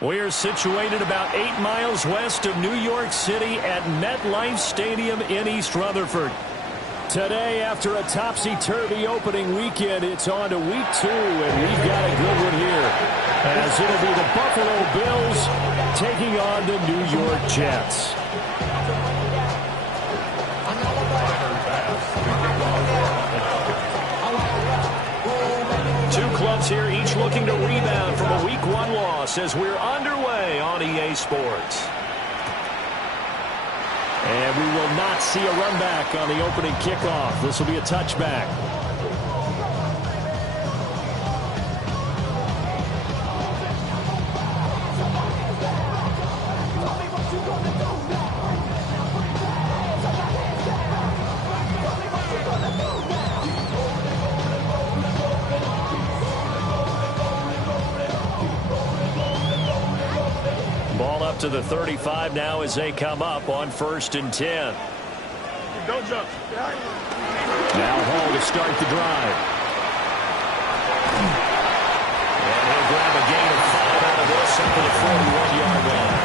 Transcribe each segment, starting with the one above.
We're situated about 8 miles west of New York City at MetLife Stadium in East Rutherford. Today, after a topsy-turvy opening weekend, it's on to week 2, and we've got a good one here, as it'll be the Buffalo Bills taking on the New York Jets. Two clubs here, each looking to rebound from a Week 1 loss as we're underway on EA Sports. And we will not see a run back on the opening kickoff. This will be a touchback. Ball up to the 35 now as they come up on 1st and 10. Don't jump. Now Hall to start the drive. And he'll grab a gain of 5 out of this up to the 41-yard line.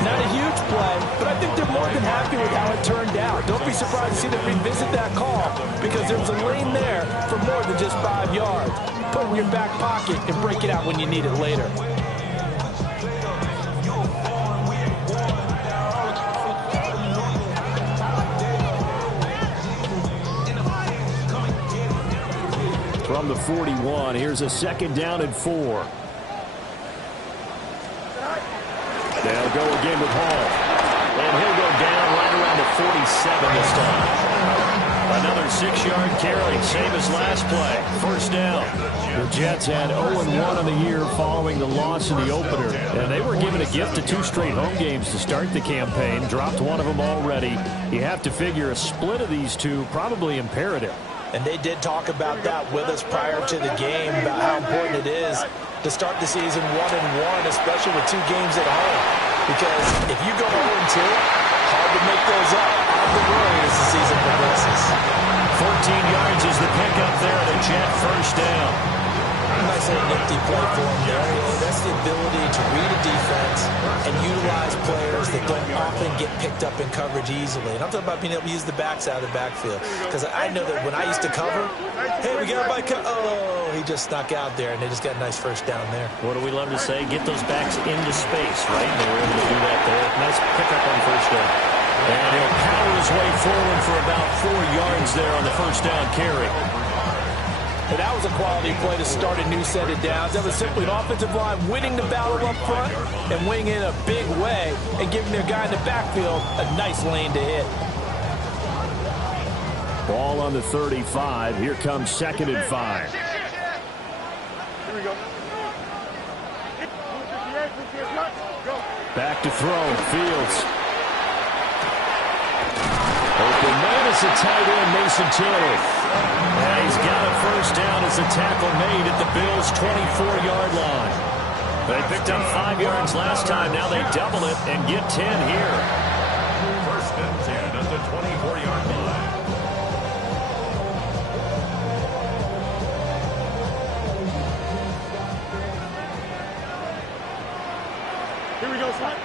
Not a huge play, but I think they're more than happy with how it turned out. Don't be surprised to see them revisit that call because there's a lane there for more than just 5 yards. Put it in your back pocket and break it out when you need it later. From the 41, here's a 2nd down and 4. They'll go again with Hall. And he'll go down right around the 47 this time. Another 6-yard carry, same as last play. 1st down. The Jets had 0-1 on the year following the loss in the opener. And they were given a gift of 2 straight home games to start the campaign. Dropped one of them already. You have to figure a split of these two probably imperative. And they did talk about that with us prior to the game, about how important it is to start the season 1-1, especially with 2 games at home. Because if you go 0-2, hard to make those up on the road as the season progresses. 14 yards is the pickup there at a Jet 1st down. Nice little nifty play for him there. That's the ability to read a defense and utilize players that don't often get picked up in coverage easily. And I'm talking about being able to use the backs out of the backfield. Because I know that when I used to cover, hey, we got a bike. Oh, he just snuck out there, and they just got a nice 1st down there. What do we love to say? Get those backs into space, right? And they were able to do that there. Nice pickup on 1st down. And he'll power his way forward for about 4 yards there on the 1st down carry. And that was a quality play to start a new set of downs. That was simply an offensive line winning the battle up front and winning in a big way and giving their guy in the backfield a nice lane to hit. Ball on the 35. Here comes 2nd and 5. Here we go. Back to throw. Fields. Open man is a tight end, Mason Taylor. And he's got a 1st down as a tackle made at the Bills' 24-yard line. They picked up 5 yards last time. Now they double it and get 10 here. 1st and 10 at the 24-yard line. Here we go, son.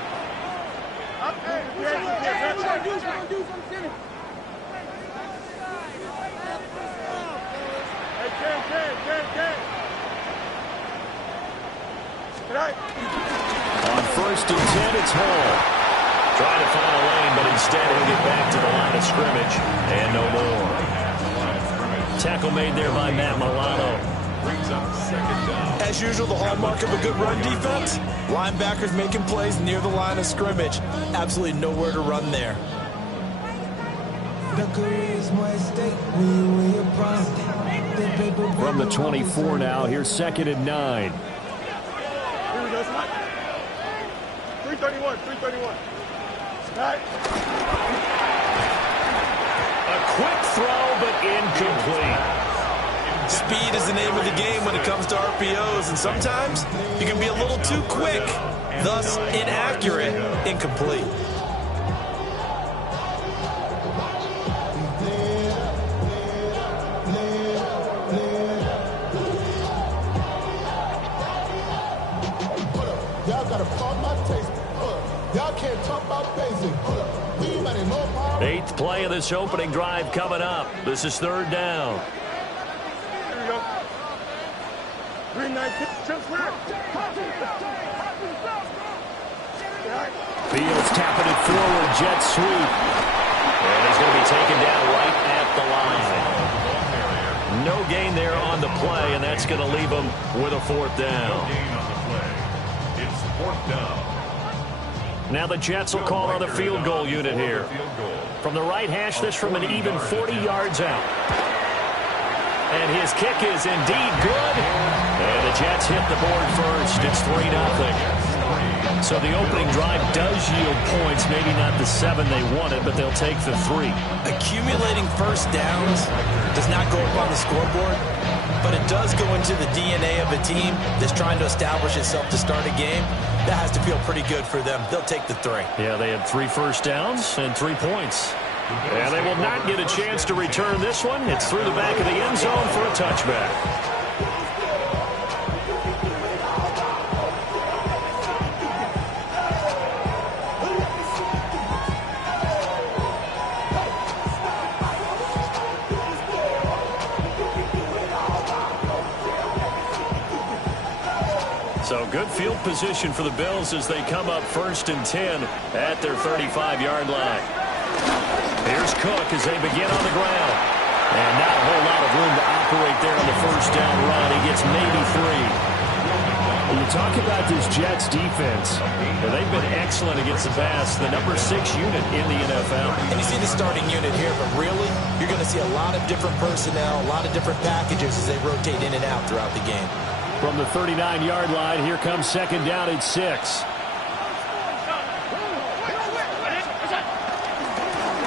Up there. On 1st and 10, it's Hall. Trying to find a lane, but instead he'll get back to the line of scrimmage. And no more. Tackle made there by Matt Milano. Brings up 2nd down. As usual, the hallmark of a good run defense, linebackers making plays near the line of scrimmage. Absolutely nowhere to run there. From the 24 now, here's 2nd and 9. Here we go, son. 331. Right. A quick throw, but incomplete. Speed is the name of the game when it comes to RPOs, and sometimes you can be a little too quick, thus inaccurate, incomplete. Y'all gotta pump my taste. Y'all can't talk about basic. Eighth play of this opening drive coming up. This is third down. Here we go. 3-19. Just left. Fields tapping it forward. Jet sweep. And he's going to be taken down right at the line. No gain there on the play, and that's going to leave him with a fourth down. No gain on the play. It's fourth down. Now the Jets will call on the field goal unit here. From the right hash, this from an even 40 yards out. And his kick is indeed good. And the Jets hit the board first. It's 3-0. So the opening drive does yield points. Maybe not the 7 they wanted, but they'll take the 3. Accumulating first downs does not go up on the scoreboard, but it does go into the DNA of a team that's trying to establish itself to start a game. That has to feel pretty good for them. They'll take the 3. Yeah, they had 3 first downs and 3 points. And they will not get a chance to return this one. It's through the back of the end zone for a touchback. So good field position for the Bills as they come up 1st and 10 at their 35-yard line. Here's Cook as they begin on the ground. And not a whole lot of room to operate there on the first down run. He gets maybe 3. When you talk about this Jets defense, well, they've been excellent against the pass. The number 6 unit in the NFL. And you see the starting unit here, but really, you're going to see a lot of different personnel, a lot of different packages as they rotate in and out throughout the game. From the 39-yard line, here comes second down at 6.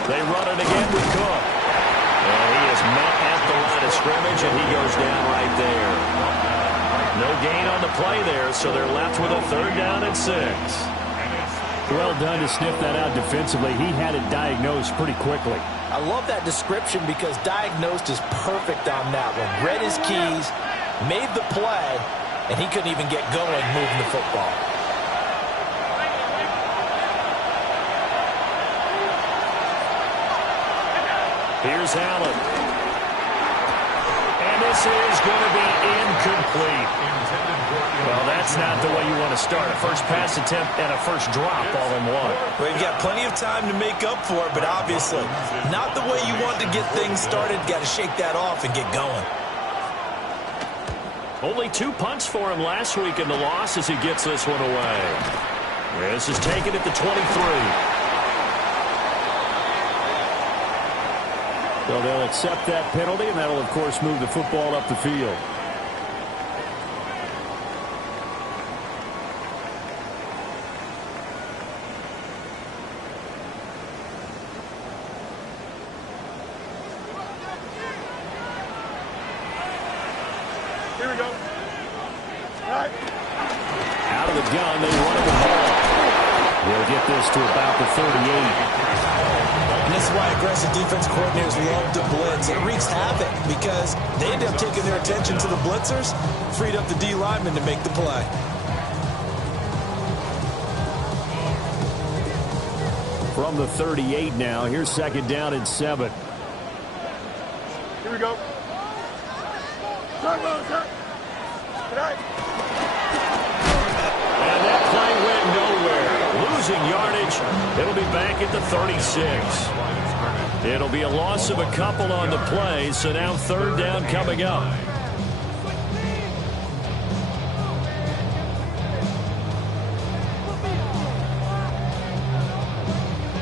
They run it again with Cook. And he is met at the line of scrimmage, and he goes down right there. No gain on the play there, so they're left with a third down at 6. Well done to sniff that out defensively. He had it diagnosed pretty quickly. I love that description because diagnosed is perfect on that one. Read his keys, made the play, and he couldn't even get going moving the football. Here's Allen. And this is going to be incomplete. Well, that's not the way you want to start. A first pass attempt and a first drop all in one. Well, you've got plenty of time to make up for it, but obviously not the way you want to get things started. Got to shake that off and get going. Only 2 punts for him last week in the loss as he gets this one away. This is taken at the 23. So they'll accept that penalty, and that'll, of course, move the football up the field. Here we go. Right. Out of the gun, they run it with Hall. They'll get this to about the 38. And this is why aggressive defense coordinators love to blitz. It wreaks havoc because they end up taking their attention to the blitzers, freed up the D lineman to make the play. From the 38 now, here's second down and 7. Here we go. Right. And that play went nowhere. Losing yardage. It'll be back at the 36. It'll be a loss of a couple on the play, so now third down coming up.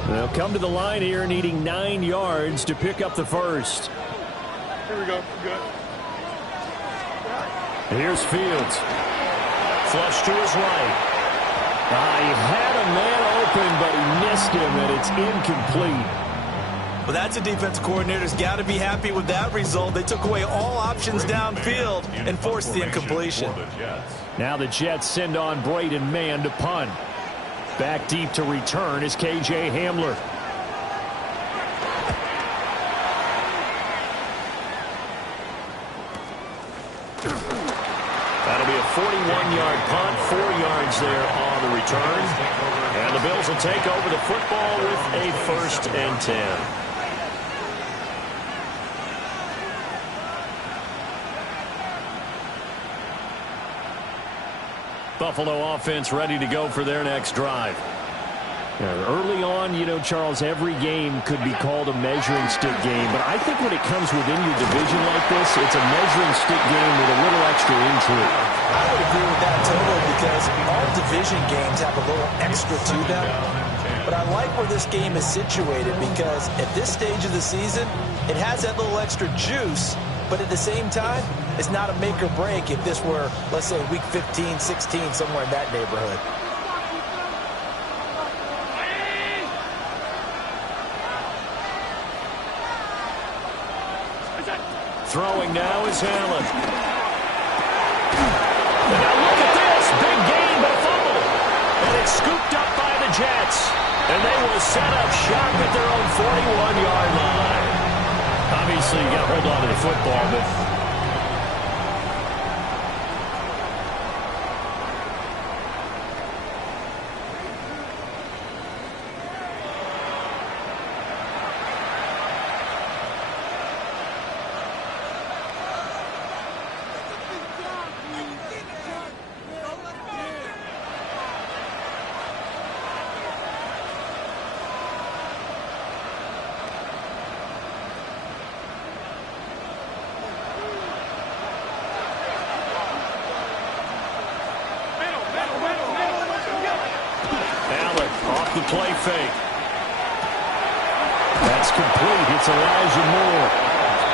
They'll come to the line here needing 9 yards to pick up the first. Here we go. Good. Here's Fields. Flush to his right. He had a man open, but he missed him, and it's incomplete. Well, that's a defense coordinator's got to be happy with that result. They took away all options downfield and forced the incompletion. Now the Jets send on Braden Mann to punt. Back deep to return is K.J. Hamler. That'll be a 41 15-yard punt, 4 yards there on the return. And the Bills will take over the football with a 1st and 10. Buffalo offense ready to go for their next drive. Early on, Charles, every game could be called a measuring stick game. But I think when it comes within your division like this, it's a measuring stick game with a little extra intrigue. I would agree with that totally because all division games have a little extra to them. But I like where this game is situated because at this stage of the season, it has that little extra juice. But at the same time, it's not a make or break if this were, let's say, week 15, 16, somewhere in that neighborhood. Throwing now is Allen. And now look at this. Big gain, but a fumble. And it's scooped up by the Jets. And they will set up shop at their own 41-yard line. Obviously, you got to hold on to the football, but play fake. That's complete. It's Elijah Moore.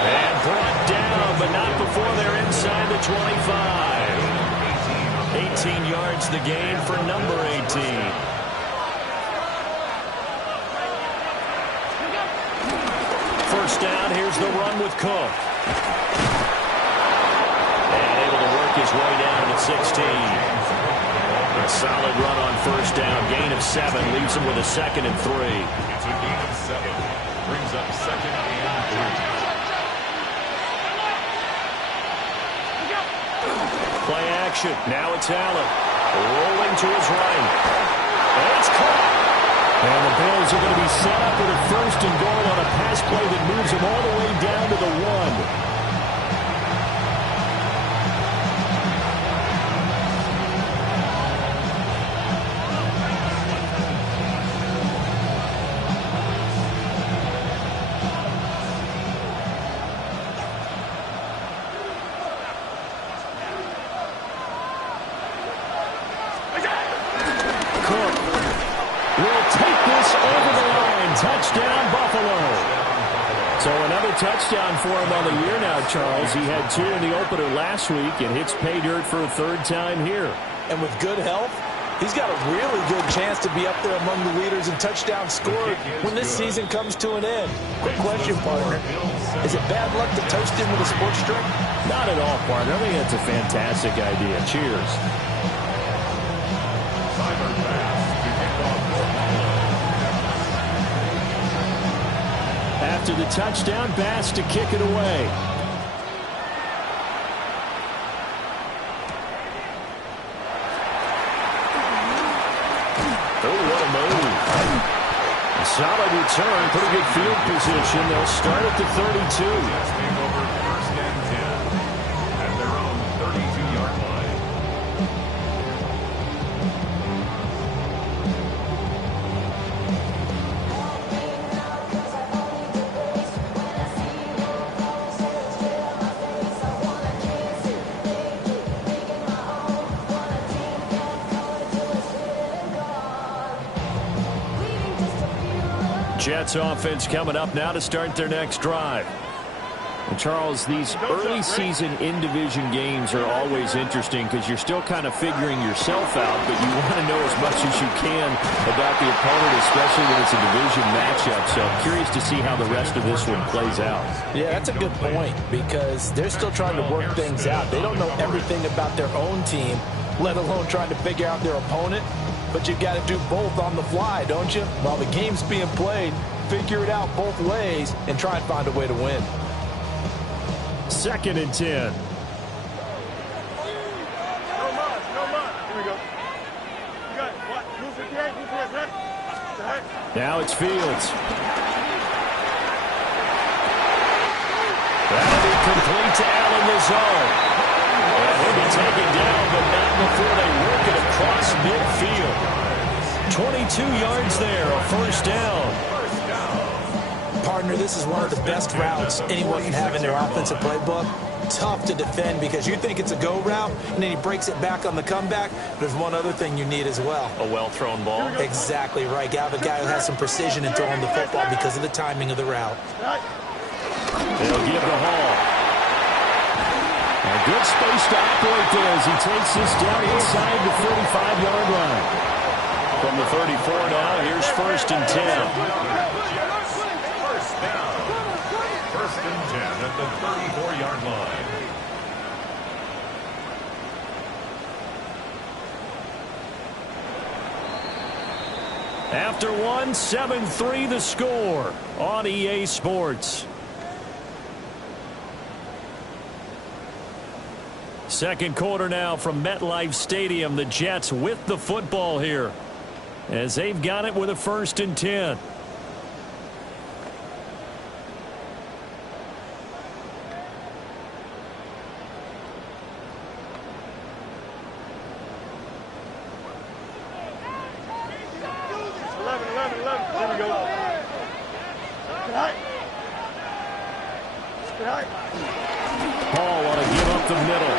And brought down, but not before they're inside the 25. 18 yards the gain for number 18. First down, here's the run with Cook. And able to work his way down to 16. A solid run on first down. Gain of 7 leaves him with a 2nd and 3. It's a gain of 7. Brings up 2nd and 3. Play action. Now it's Allen. Rolling to his right. And it's caught. And the Bills are going to be set up with a 1st and goal on a pass play that moves them all the way down to the 1. Touchdown, Buffalo. So another touchdown for him on the year now, Charles. He had 2 in the opener last week and hits pay dirt for a 3rd time here. And with good health, he's got a really good chance to be up there among the leaders in touchdowns scored when this season comes to an end. Quick question, partner. Is it bad luck to toast him with a sports drink? Not at all, partner. I think that's a fantastic idea. Cheers. After the touchdown, Bass to kick it away. Oh, what a move. A solid return, pretty good field position. They'll start at the 32. Over 1st and 10 at their own 32-yard line. Jets offense coming up now to start their next drive. And Charles, these early season in-division games are always interesting because you're still kind of figuring yourself out, but you want to know as much as you can about the opponent, especially when it's a division matchup. So I'm curious to see how the rest of this one plays out. Yeah, that's a good point because they're still trying to work things out. They don't know everything about their own team, let alone trying to figure out their opponent. But you've got to do both on the fly, don't you? While the game's being played, figure it out both ways and try and find a way to win. 2nd and 10. Now it's Fields. That'll be complete to Allen Lazard. And he'll be taken down, but not before they work it across midfield. 22 yards there, a first down. Partner, this is one of the best routes anyone can have in their offensive playbook. Tough to defend because you think it's a go route, and then he breaks it back on the comeback. There's one other thing you need as well. A well-thrown ball. Exactly right. You have a guy who has some precision in throwing the football because of the timing of the route. They'll give the Hall. A good space to operate there as he takes this down inside the 35-yard line. From the 34 now, here's 1st and 10. First down. 1st and 10 at the 34-yard line. After one, 7-3 the score on EA Sports. Second quarter now from MetLife Stadium. The Jets with the football here as they've got it with a 1st and 10. Hall want to give up the middle.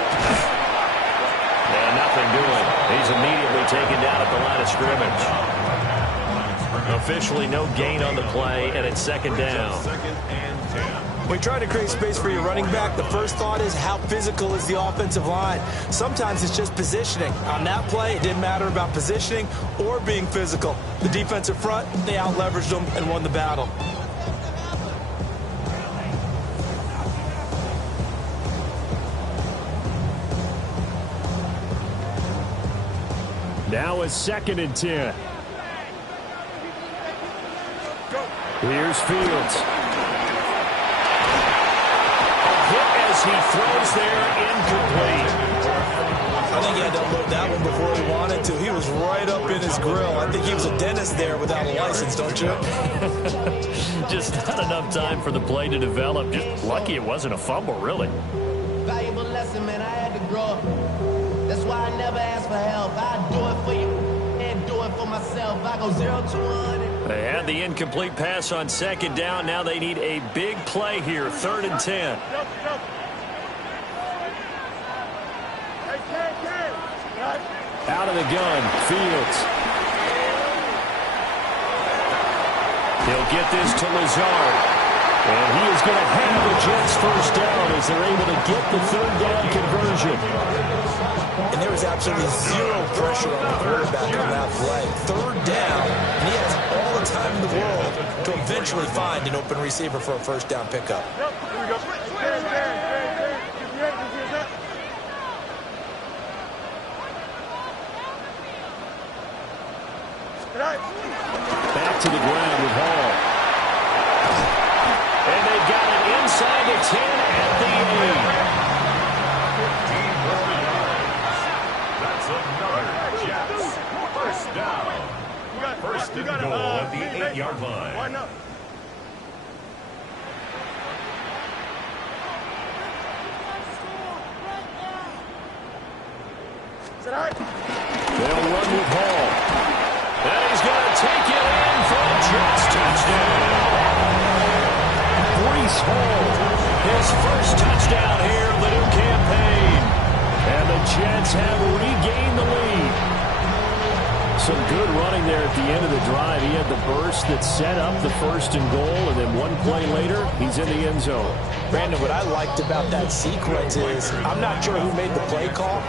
And nothing doing. He's immediately taken down at the line of scrimmage. Officially no gain on the play, and it's 2nd down. 2nd and 10. When you try to create space for your running back, the first thought is how physical is the offensive line. Sometimes it's just positioning. On that play, it didn't matter about positioning or being physical. The defensive front, they out-leveraged them and won the battle. Now it's 2nd and 10. Here's Fields. A hit as he throws there, incomplete. I think he had to unload that one before he wanted to. He was right up in his grill. I think he was a dentist there without a license, don't you? Just not enough time for the play to develop. Just lucky it wasn't a fumble, really. Valuable lesson, man. I had to grow up. That's why I never ask for help. I do it for you and do it for myself. I go 0 to 100. They had the incomplete pass on 2nd down. Now they need a big play here, 3rd and 10. Out of the gun, Fields. He'll get this to Lazard. And he is going to have the Jets 1st down as they're able to get the 3rd down conversion. And there was absolutely zero pressure on the quarterback on that play. 3rd down, and he has all the time in the world to eventually find an open receiver for a 1st down pickup. Back to the ground with Hall. And they've got it inside the 10 at the 8. That's another Jets. 1st down. 1st and goal at the 8-yard line. Why not? They'll run with Hall. And he's going to take it in for a Jets touchdown. Breece Hall, his 1st touchdown here of the new campaign. And the Jets have regained the lead. Some good running there at the end of the drive. He had the burst that set up the 1st and goal, and then one play later, he's in the end zone. Brandon, what I liked about that sequence is I'm not sure who made the play call,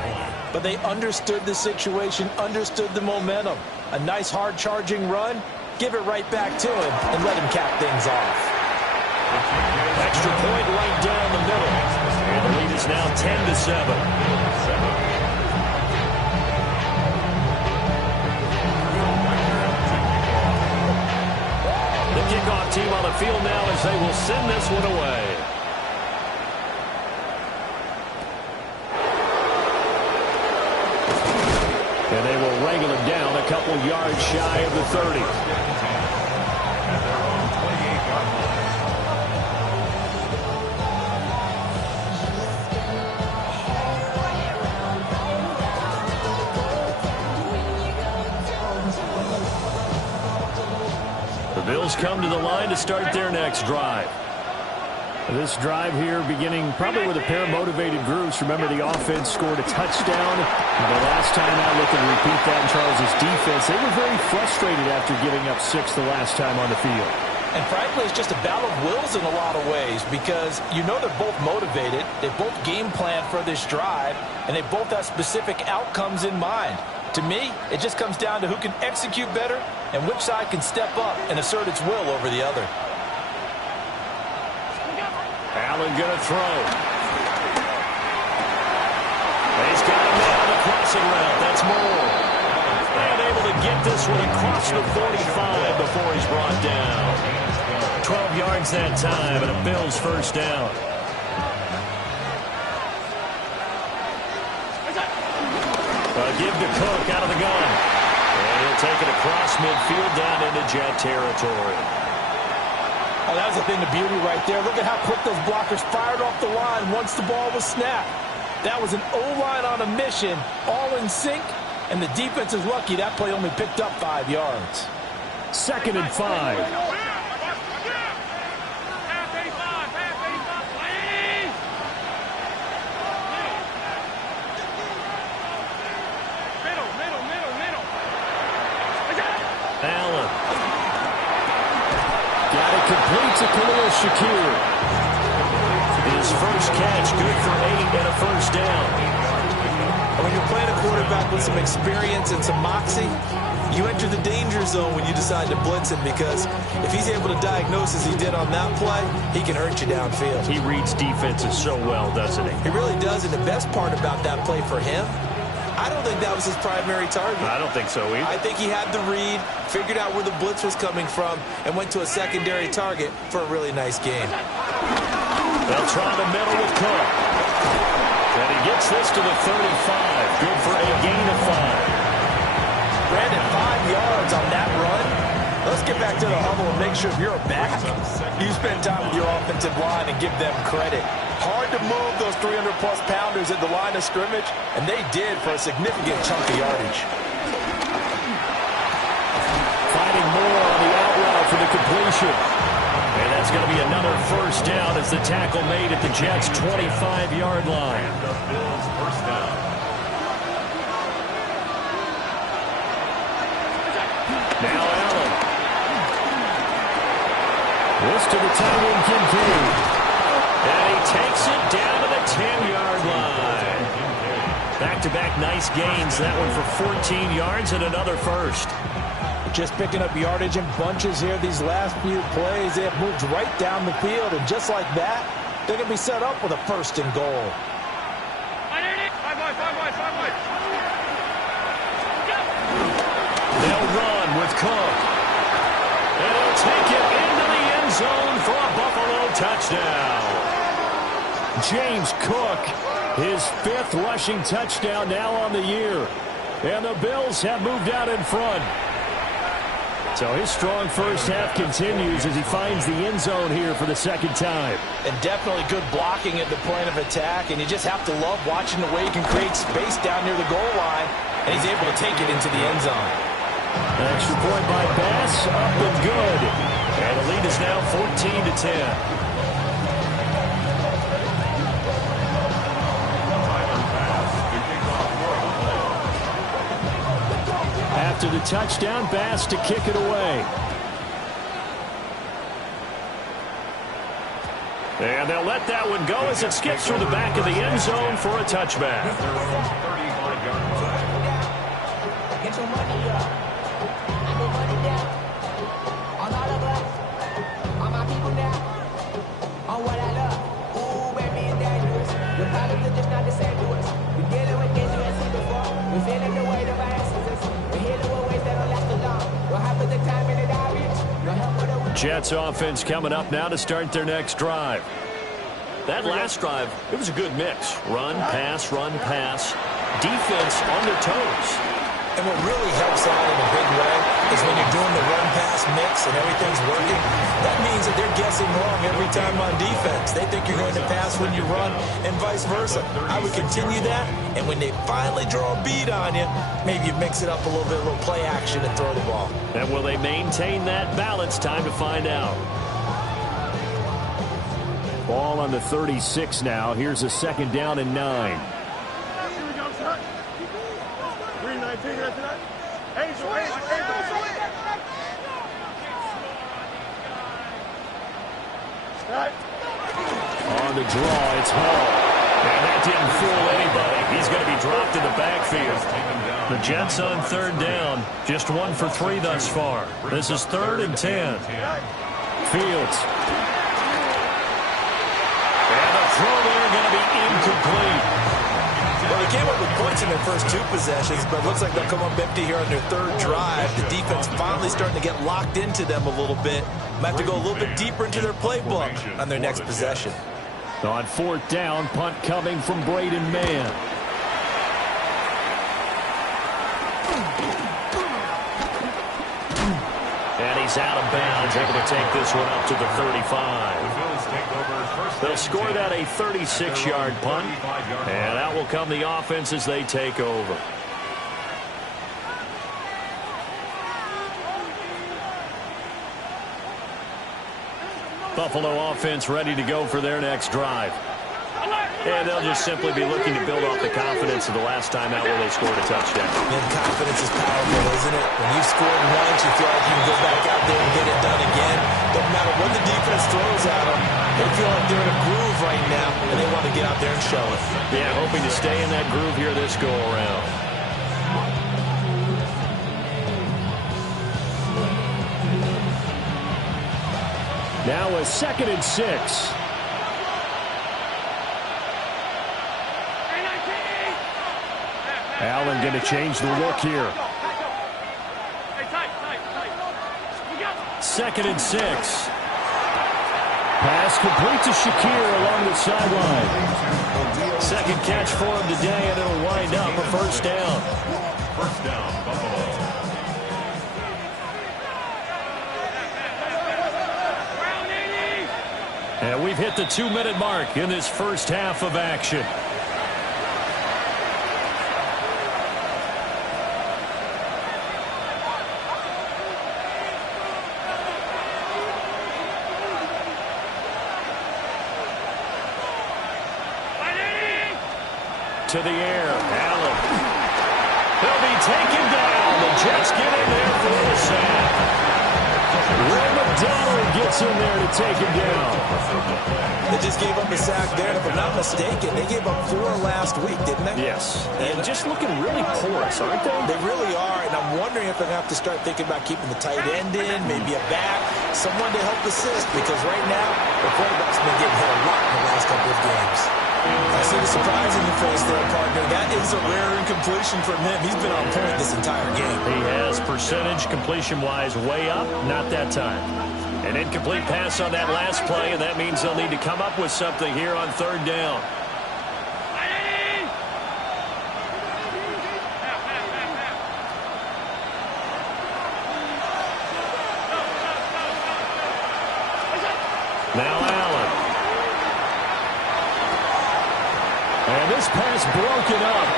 but they understood the situation, understood the momentum. A nice hard charging run, give it right back to him and let him cap things off. Extra point right down the middle. And the lead is now 10-7. The kickoff team on the field now as they will send this one away. And they will wrangle him down a couple yards shy of the 30. at their own 28-yard line. The Bills come to the line to start their next drive. This drive here beginning probably with a pair of motivated groups. Remember, the offense scored a touchdown. The last time out, looking to repeat that in Charles' defense. They were very frustrated after giving up 6 the last time on the field. And frankly, it's just a battle of wills in a lot of ways because you know they're both motivated. They both game plan for this drive, and they both have specific outcomes in mind. To me, it just comes down to who can execute better and which side can step up and assert its will over the other. Allen going to throw. He's got a man on the crossing route. That's Moore. And able to get this one across the 45 before he's brought down. 12 yards that time and a Bills first down. A give to Cook out of the gun. And he'll take it across midfield down into Jet territory. Oh, that was a thing of beauty right there. Look at how quick those blockers fired off the line once the ball was snapped. That was an O-line on a mission, all in sync, and the defense is lucky that play only picked up 5 yards. 2nd and 5. Allen. Got it complete to Khalil Shakir. His first catch, good for 8 and a first down. When you're playing a quarterback with some experience and some moxie, you enter the danger zone when you decide to blitz him because if he's able to diagnose as he did on that play, he can hurt you downfield. He reads defenses so well, doesn't he? He really does, and the best part about that play for him, I don't think that was his primary target. I don't think so either. I think he had the read, figured out where the blitz was coming from, and went to a secondary target for a really nice game. They'll try the middle with Cook. And he gets this to the 35. Good for a gain of 5. Brandon, 5 yards on that run. Let's get back to the huddle and make sure if you're a back, you spend time with your offensive line and give them credit. Hard to move those 300-plus pounders at the line of scrimmage, and they did for a significant chunk of yardage. Finding more on the out route for the completion. And that's going to be another first down as the tackle made at the Jets' 25-yard line. And the Bills first down. Now Allen. This to the tight end, Kincaid. And he takes it down to the 10-yard line. Back-to-back nice gains. That one for 14 yards and another first. Just picking up yardage in bunches here these last few plays. They have moved right down the field, and just like that, they're going to be set up with a first and goal. They'll run with Cook. And he'll take it into the end zone for a Buffalo touchdown. James Cook, his 5th rushing touchdown now on the year. And the Bills have moved out in front. So his strong first half continues as he finds the end zone here for the second time. And definitely good blocking at the point of attack, and you just have to love watching the way he can create space down near the goal line, and he's able to take it into the end zone. An extra point by Bass, up and good. And the lead is now 14-10. After the touchdown, Bass to kick it away. And they'll let that one go as it skips through the back of the end zone for a touchback. At their own 35-yard line. Get your money up. I need money down. On all of us. On my people now. On what I love. Ooh, baby, it's dangerous. The problems are just not the same to us. We're dealing with things we ain't seen before. We're feeling the weight of our ancestors. We're healing with ways that don't last long. What happens the time in the diaries? No help for the Jets offense coming up now to start their next drive. That last drive, it was a good mix. Run, pass, defense on their toes. And what really helps out in a big way is when you're doing the run-pass mix and everything's working, that means that they're guessing wrong every time on defense. They think you're going to pass when you run and vice versa. I would continue that, and when they finally draw a beat on you, maybe you mix it up a little bit, a little play action and throw the ball. And will they maintain that balance? Time to find out. Ball on the 36 now. Here's a 2nd down and 9. Here we go, son. 319 right tonight. Angel. On the draw, it's Hall. And that didn't fool anybody. He's going to be dropped in the backfield. The Jets on 3rd down. Just 1 for 3 thus far. This is 3rd and 10. Fields. And the throw there going to be incomplete. Well, they came up with points in their first 2 possessions, but it looks like they'll come up empty here on their 3rd drive. The defense finally starting to get locked into them a little bit. Might have to go a little bit deeper into their playbook on their next possession. On 4th down, punt coming from MaddenHeads. And he's out of bounds, able to take this one up to the 35. They'll score that a 36-yard punt, and out will come the offense as they take over. Buffalo offense ready to go for their next drive. And they'll just simply be looking to build off the confidence of the last time out where they scored a touchdown. And confidence is powerful, isn't it? When you've scored once, you feel like you can go back out there and get it done again. Doesn't matter what the defense throws at them. They feel like they're in a groove right now, and they want to get out there and show it. Yeah, hoping to stay in that groove here this go-around. Now a 2nd and 6. Allen going to change the look here. 2nd and 6. Pass complete to Shakir along the sideline. 2nd catch for him today, and it'll wind up a 1st down. 1st down, Buffalo. And we've hit the 2-minute mark in this first half of action. To the air, Allen. He'll be taken down. The Jets get in there for the sack. Will McDonald gets in there to take him down. They just gave up a sack there. If I'm not mistaken, they gave up 4 last week, didn't they? Yes. And just looking really porous, aren't they? They really are, and I'm wondering if they're going to have to start thinking about keeping the tight end in, maybe a back, someone to help assist, because right now, the quarterback's been getting hit a lot in the last couple of games. I see the surprise in your face there, partner. That is a rare incompletion from him. He's been on point this entire game. He has percentage completion-wise way up, not that time. An incomplete pass on that last play, and that means they'll need to come up with something here on 3rd down. Now Allen. And this pass broken up.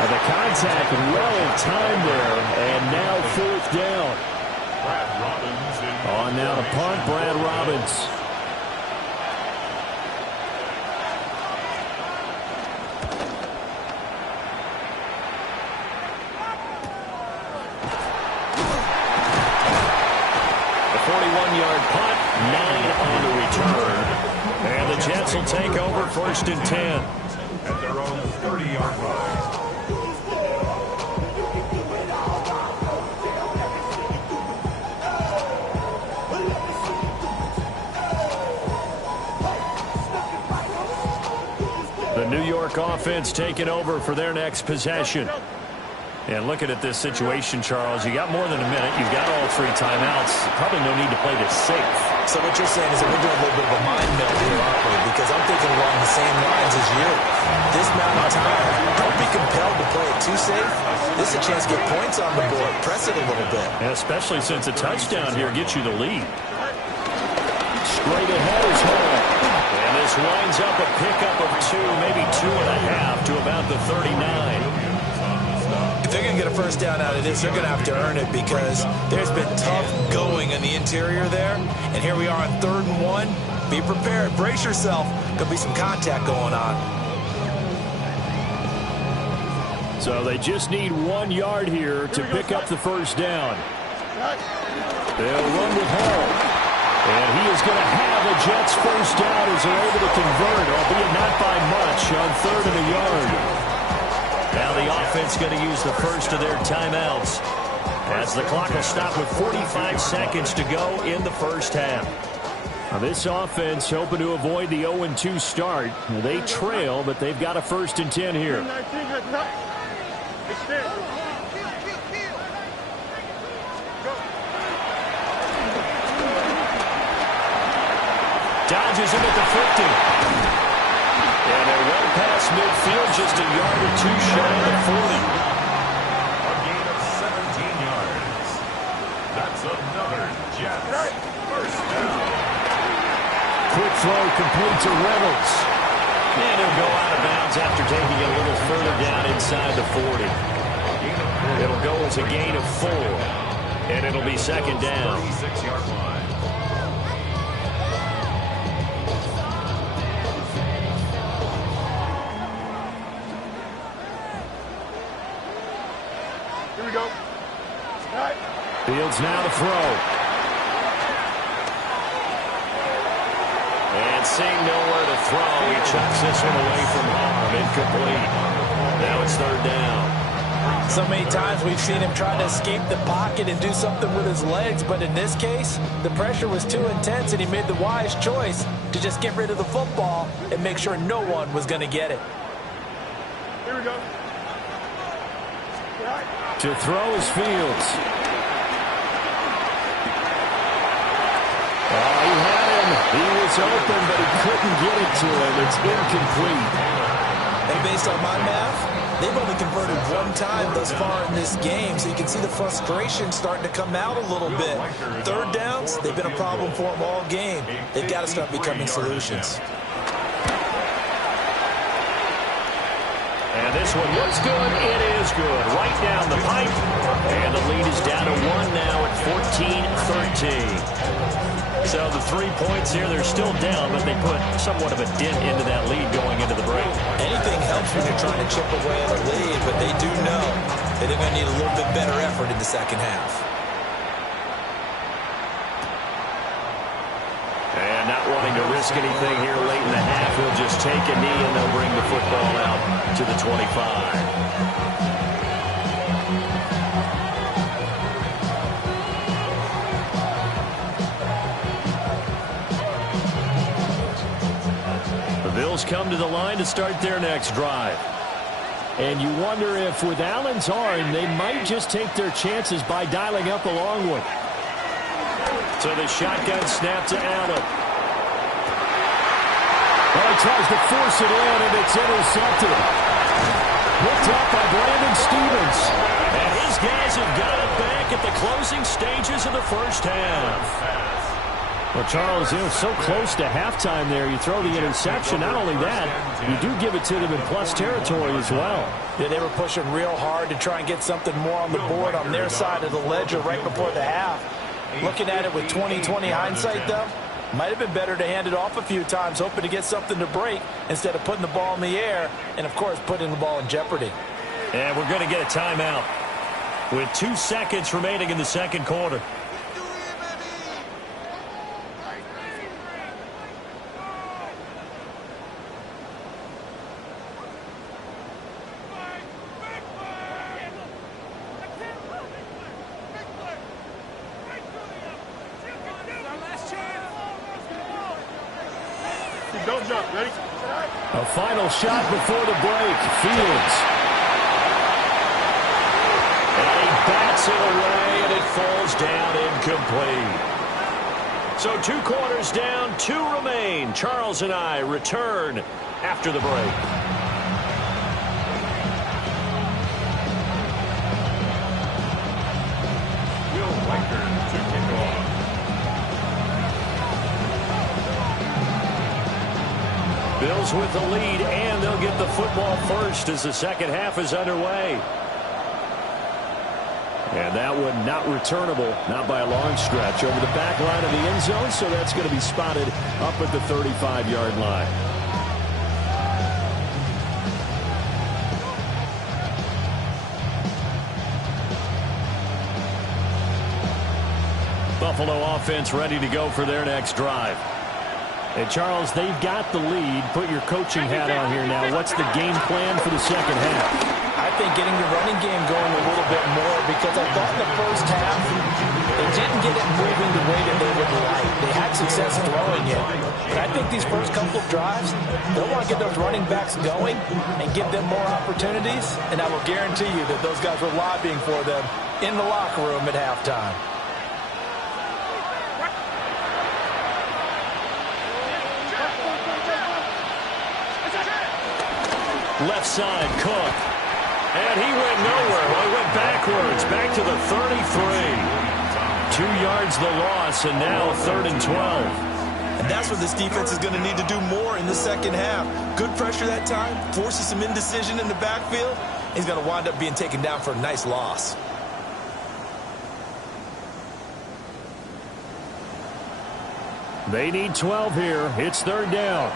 And the contact well timed there. And now 4th down. Brad Robbins On now to punt, Brad Robbins. The 41-yard punt, 9 on the return. And the Jets will take over 1st and 10. at their own 30-yard line. The New York offense taking over for their next possession. And looking at this situation, Charles, you got more than a minute. You've got all 3 timeouts. Probably no need to play this safe. So what you're saying is that we're doing a little bit of a mind meld here, aren't we? Because I'm thinking along the same lines as you. This amount of time, don't be compelled to play it too safe. This is a chance to get points on the board. Press it a little bit. Yeah, especially since a touchdown here gets you the lead. Straight ahead is Hall. And this winds up a pickup of 2, maybe 2.5 to about the 39. If they're going to get a first down out of this, they're going to have to earn it because there's been tough going in the interior there. And here we are on 3rd and 1. Be prepared. Brace yourself. There'll be some contact going on. So they just need 1 yard here to pick up the first down. They'll run with Hall. And he is going to have a Jets first down as they're able to convert, albeit not by much, on 3rd and a yard. Now the offense going to use the first of their timeouts as the clock will stop with 45 seconds to go in the first half. Now this offense hoping to avoid the 0-2 start. They trail, but they've got a 1st and 10 here. Dodges him at the 50. And they're well past midfield, just a yard or 2 shy of the 40. A gain of 17 yards. That's another Jets first down. Quick throw complete to Reynolds. And he'll go out of bounds after taking it a little further down inside the 40. It'll go as a gain of 4. And it'll be 2nd down. 36-yard line. Here we go. Fields now to throw. And seeing nowhere to throw, he chucks this one away from harm. Incomplete. Now it's 3rd down. So many times we've seen him try to escape the pocket and do something with his legs, but in this case, the pressure was too intense and he made the wise choice to just get rid of the football and make sure no one was going to get it. Here we go. To throw is Fields. Oh, he had him. He was open, but he couldn't get it to him. It's incomplete. And based on my math, they've only converted 1 time thus far in this game, so you can see the frustration starting to come out a little bit. 3rd downs, they've been a problem for them all game. They've got to start becoming solutions. And this one looks good. It is good. Right down the pipe. And the lead is down to 1 now at 14-13. So the 3 points here, they're still down, but they put somewhat of a dent into that lead going into the break. Anything helps when you're trying to chip away at a lead, but they do know that they're going to need a little bit better effort in the second half. And not wanting to risk anything here late in the half, he'll just take a knee and they'll bring the football out to the 25. The Bills come to the line to start their next drive. And you wonder if with Allen's arm, they might just take their chances by dialing up a long one. So the shotgun snap to Allen. Well, he tries to force it in, and it's intercepted. Picked up by Brandon Stevens. And his guys have got it back at the closing stages of the first half. Well, Charles, so close to halftime there. You throw the interception. Not only that, you do give it to them in plus territory as well. Yeah, they were pushing real hard to try and get something more on the board on their side of the ledger right before the half. Looking at it with 20/20 hindsight, though, might have been better to hand it off a few times, hoping to get something to break instead of putting the ball in the air and, of course, putting the ball in jeopardy. And we're going to get a timeout with 2 seconds remaining in the second quarter. Don't jump. Ready? A final shot before the break. Fields. Gets it away, and it falls down incomplete. So 2 quarters down, 2 remain. Charles and I return after the break. To kick off. Bills with the lead, and they'll get the football first as the second half is underway. And that one not returnable, not by a long stretch, over the back line of the end zone, so that's going to be spotted up at the 35-yard line. Buffalo offense ready to go for their next drive. And Charles, they've got the lead. Put your coaching hat on here now. What's the game plan for the second half? I think getting the running game going a little bit more, because I thought in the first half they didn't get it moving the way that they would like. They had success throwing it. But I think these first couple of drives, they'll want to get those running backs going and give them more opportunities. And I will guarantee you that those guys were lobbying for them in the locker room at halftime. Left side, Cook. And he went nowhere. Well, he went backwards, back to the 33. 2 yards the loss, and now 3rd and 12. And that's what this defense is going to need to do more in the second half. Good pressure that time, forces some indecision in the backfield. He's going to wind up being taken down for a nice loss. They need 12 here. It's 3rd down.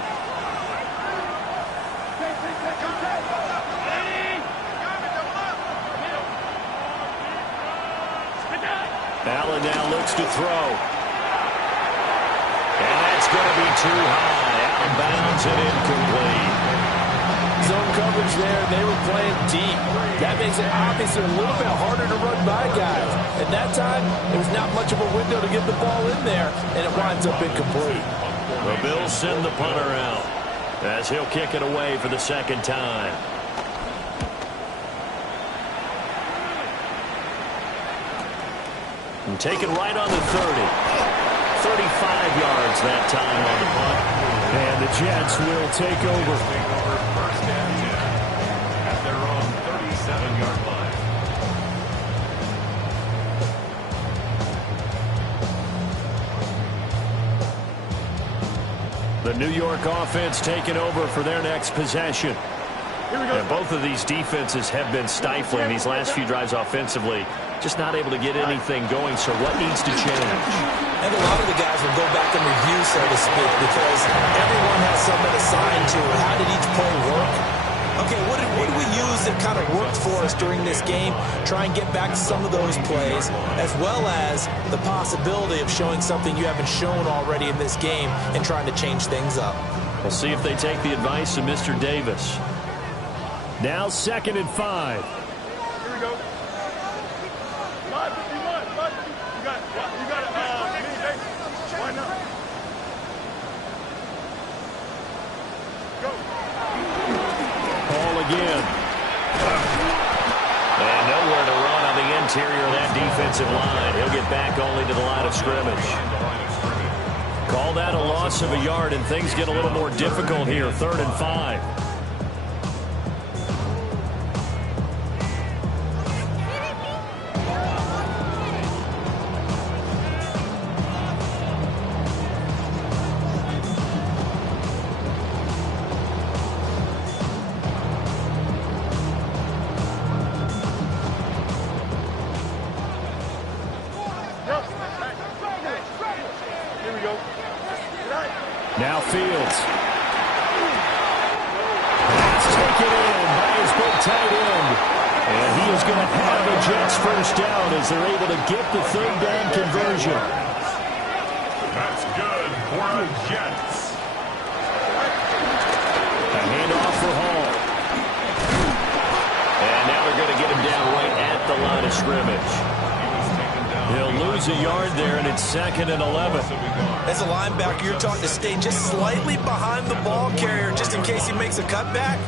Allen now looks to throw. And that's going to be too high. Out of bounds and incomplete. Zone coverage there. They were playing deep. That makes it obviously a little bit harder to run by guys. At that time, there was not much of a window to get the ball in there, and it winds up incomplete. The Bills send the punter out as he'll kick it away for the second time. And take it right on the 30. 35 yards that time on the punt. And the Jets will take over. First and 10 at their own 37-yard line. The New York offense taking over for their next possession. And both of these defenses have been stifling these last few drives offensively. Just not able to get anything going, so what needs to change? And a lot of the guys will go back and review, so to speak, because everyone has something assigned to it. How did each play work? Okay, what did we use that kind of worked for us during this game? Try and get back to some of those plays, as well as the possibility of showing something you haven't shown already in this game and trying to change things up. We'll see if they take the advice of Mr. Davis. Now 2nd and 5. Here we go. 551. You got mini base. Why not? Go. Ball again. And nowhere to run on the interior of that defensive line. He'll get back only to the line of scrimmage. Call that a loss of a yard, and things get a little more difficult here. 3rd and 5. Now Fields. Let's take it in by his big tight end. And he is going to have the Jets first down as they're able to get the 3rd down conversion. That's good for the Jets. A handoff for Hall. And now they're going to get him down right at the line of scrimmage. He'll lose a yard there, and it's 2nd and 11. As a linebacker, you're taught to stay just slightly behind the ball carrier just in case he makes a cutback.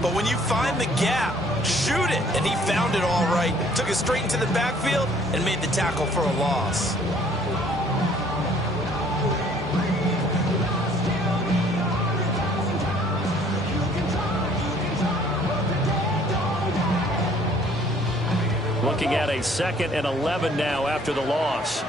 But when you find the gap, shoot it. And he found it all right. Took it straight into the backfield and made the tackle for a loss. Looking at a 2nd and 11 now after the loss.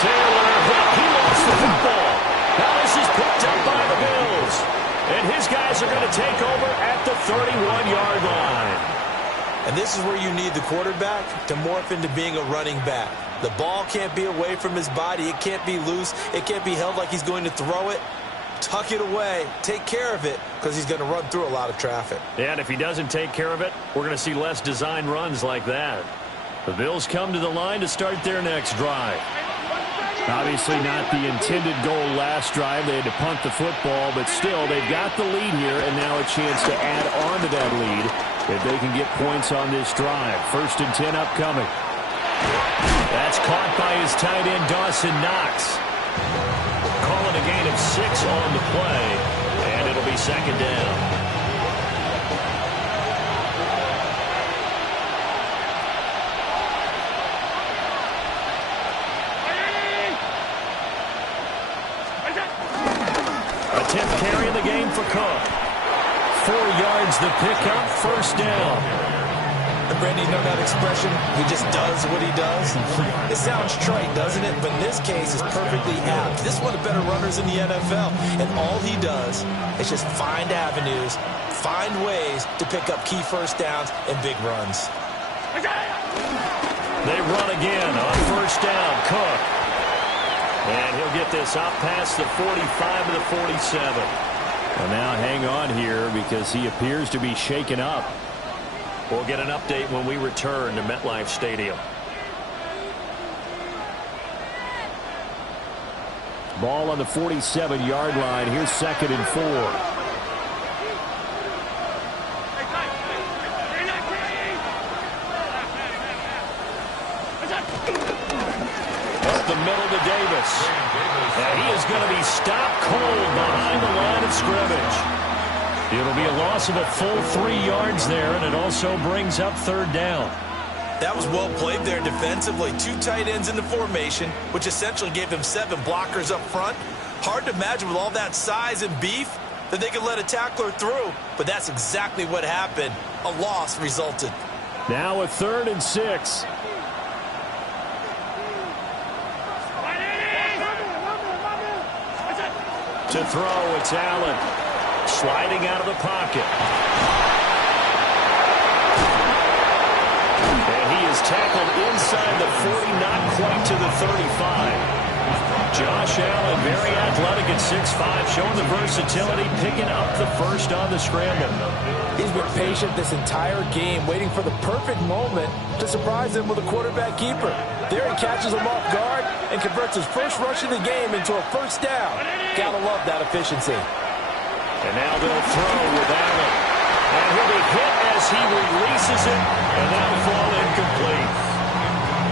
He lost the football. Now this is picked up by the Bills. And his guys are going to take over at the 31-yard line. And this is where you need the quarterback to morph into being a running back. The ball can't be away from his body. It can't be loose. It can't be held like he's going to throw it. Tuck it away. Take care of it because he's going to run through a lot of traffic. And if he doesn't take care of it, we're going to see less design runs like that. The Bills come to the line to start their next drive. Obviously not the intended goal last drive. They had to punt the football, but still, they've got the lead here, and now a chance to add on to that lead if they can get points on this drive. 1st and 10 upcoming. That's caught by his tight end, Dawson Knox. Calling a gain of 6 on the play, and it'll be 2nd down. A 10th carry in the game for Cook. 4 yards the pickup, 1st down. And Brandon, you know that expression? He just does what he does. It sounds trite, doesn't it? But in this case, it's perfectly apt. This is one of the better runners in the NFL. And all he does is just find avenues, find ways to pick up key 1st downs and big runs. They run again on 1st down. Cook. And he'll get this out past the 45 to the 47. Well, now hang on here because he appears to be shaken up. We'll get an update when we return to MetLife Stadium. Ball on the 47-yard line. Here's 2nd and 4. Up the middle to Davis. And he is going to be stopped cold behind the line of scrimmage. It'll be a loss of a full 3 yards there, and it also brings up 3rd down. That was well played there defensively. 2 tight ends in the formation, which essentially gave them 7 blockers up front. Hard to imagine with all that size and beef that they could let a tackler through, but that's exactly what happened. A loss resulted. Now a 3rd and 6. To throw, it's Allen. Sliding out of the pocket. And he is tackled inside the 40, not quite to the 35. Josh Allen, very athletic at 6'5", showing the versatility, picking up the 1st on the scramble. He's been patient this entire game, waiting for the perfect moment to surprise him with a quarterback keeper. There he catches him off guard and converts his 1st rush of the game into a 1st down. Gotta love that efficiency. And now they'll throw with Allen. And he'll be hit as he releases it, and that'll fall incomplete.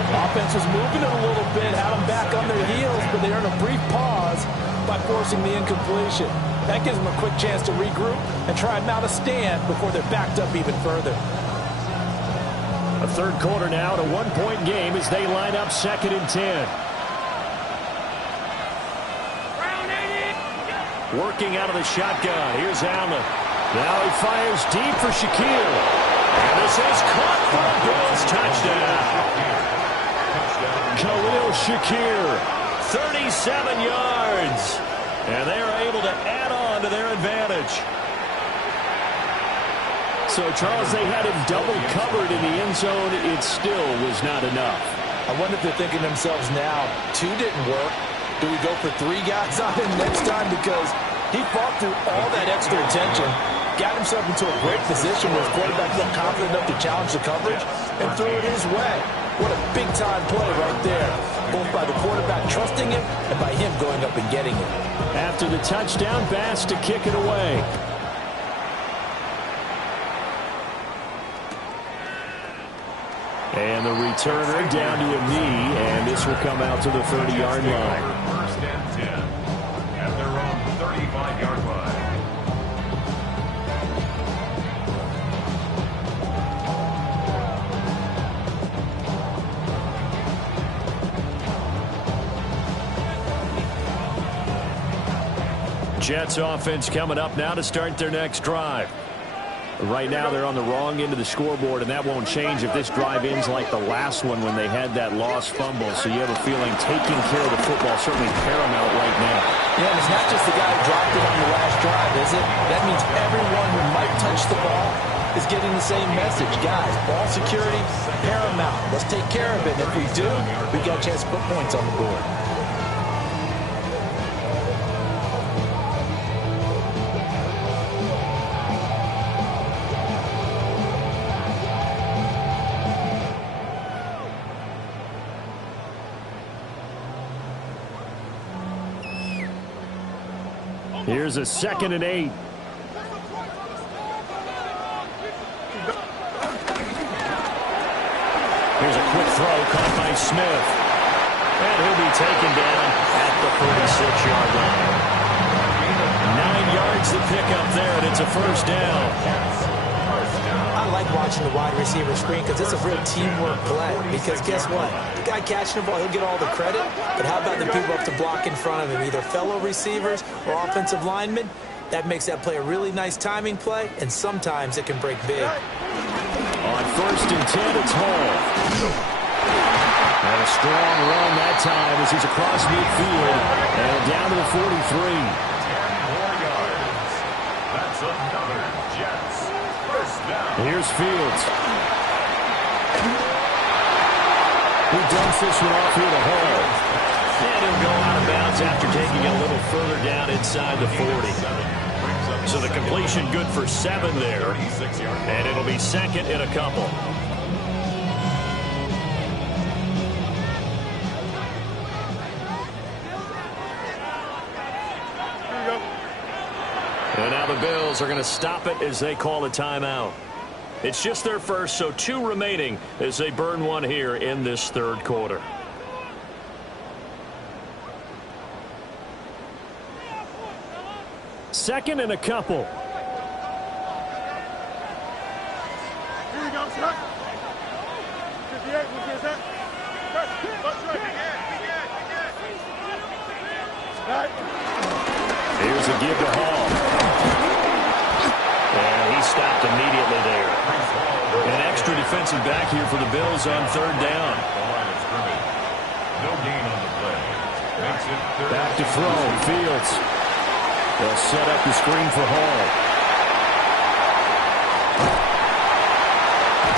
Offense was moving it a little bit, had them back on their heels, but they earned a brief pause by forcing the incompletion. That gives them a quick chance to regroup and try and mount a stand before they're backed up even further. A 3rd quarter now, to 1-point game as they line up 2nd and 10. Working out of the shotgun. Here's Allen. Now he fires deep for Shaquille. And this is caught for a Bills touchdown. Khalil Shakir, 37 yards. And they are able to add on to their advantage. So, Charles, they had him double covered in the end zone. It still was not enough. I wonder if they're thinking to themselves now, 2 didn't work. Do we go for 3 guys on him next time? Because he fought through all that extra attention, got himself into a great position where his quarterback felt confident enough to challenge the coverage and threw it his way. What a big-time play right there, both by the quarterback trusting him and by him going up and getting it. After the touchdown, Bass to kick it away. And the returner down to a knee, and this will come out to the 30-yard line. First and 10 at their own 35-yard line. Jets offense coming up now to start their next drive. Right now they're on the wrong end of the scoreboard, and that won't change if this drive ends like the last one when they had that lost fumble. So you have a feeling taking care of the football is certainly paramount right now. Yeah, and it's not just the guy who dropped it on the last drive, is it? That means everyone who might touch the ball is getting the same message. Guys, ball security, paramount. Let's take care of it. And if we do, we've got a chance to put points on the board. Here's a 2nd and 8. Here's a quick throw caught by Smith. And he'll be taken down at the 46-yard line. 9 yards to pick up there, and it's a first down. I like watching the wide receiver screen because it's a real teamwork play. Because guess what? The guy catching the ball, he'll get all the credit. But how about the people up to block in front of him, either fellow receivers or offensive linemen? That makes that play a really nice timing play, and sometimes it can break big. On 1st and 10, it's Hall. And a strong run that time as he's across midfield and down to the 43. 10 more yards. That's another Jets first down. Here's Fields. He dumps this one off here to Hall. And he'll go out of bounds after taking it a little further down inside the 40. So the completion good for 7 there. And it'll be 2nd and a couple. And now the Bills are going to stop it as they call a timeout. It's just their first, so 2 remaining as they burn one here in this 3rd quarter. Second and a couple. Here we go, shot. 58, we'll get that. Here's a give to Hall. And he stopped immediately there. An extra defensive back here for the Bills on 3rd down. No gain on the play. Makes it third. Back to throw. Fields. They'll set up the screen for Hall.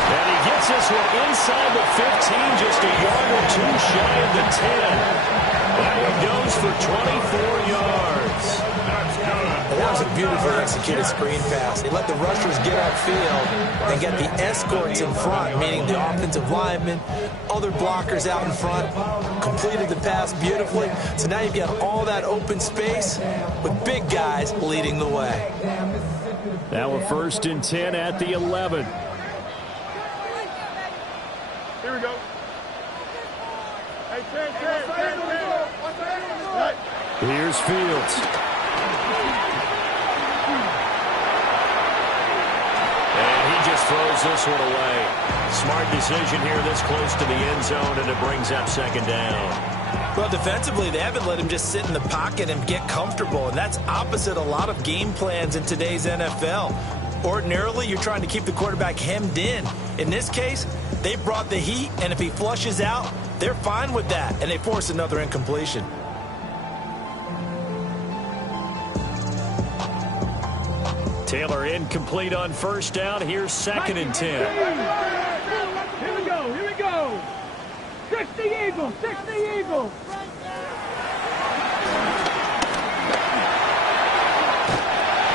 And he gets this one inside the 15, just a yard or 2 shy of the 10. That one goes for 24 yards. That's good. That was a beautifully executed screen pass. They let the rushers get upfield and get the escorts in front, meaning the offensive linemen, other blockers out in front, completed the pass beautifully. So now you've got all that open space with big guys leading the way. Now a 1st and 10 at the 11. Here we go. Hey, 10. Here's Fields. And he just throws this one away. Smart decision here this close to the end zone, and it brings up 2nd down. Well, defensively, they haven't let him just sit in the pocket and get comfortable, and that's opposite a lot of game plans in today's NFL. Ordinarily, you're trying to keep the quarterback hemmed in. In this case, they brought the heat, and if he flushes out, they're fine with that, and they force another incompletion. Taylor incomplete on 1st down. Here's 2nd and 10. Here we go. 60 Eagles.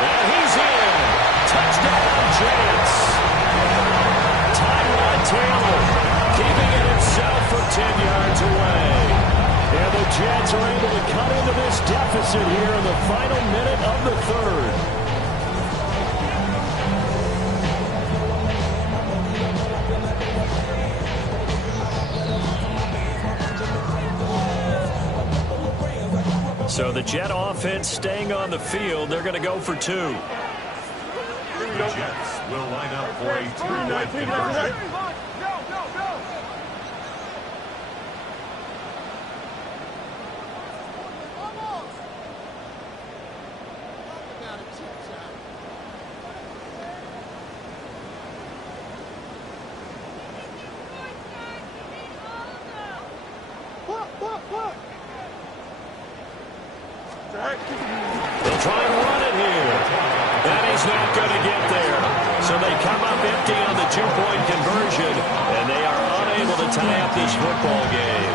And he's in. Touchdown, Jets. Tyrod Taylor keeping it himself from 10 yards away. And the Jets are able to cut into this deficit here in the final minute of the 3rd. So the Jet offense staying on the field. They're going to go for 2. The Jets will line up for a 2-point conversion. They'll try and run it here. And he's not going to get there. So they come up empty on the 2-point conversion, and they are unable to tie up this football game.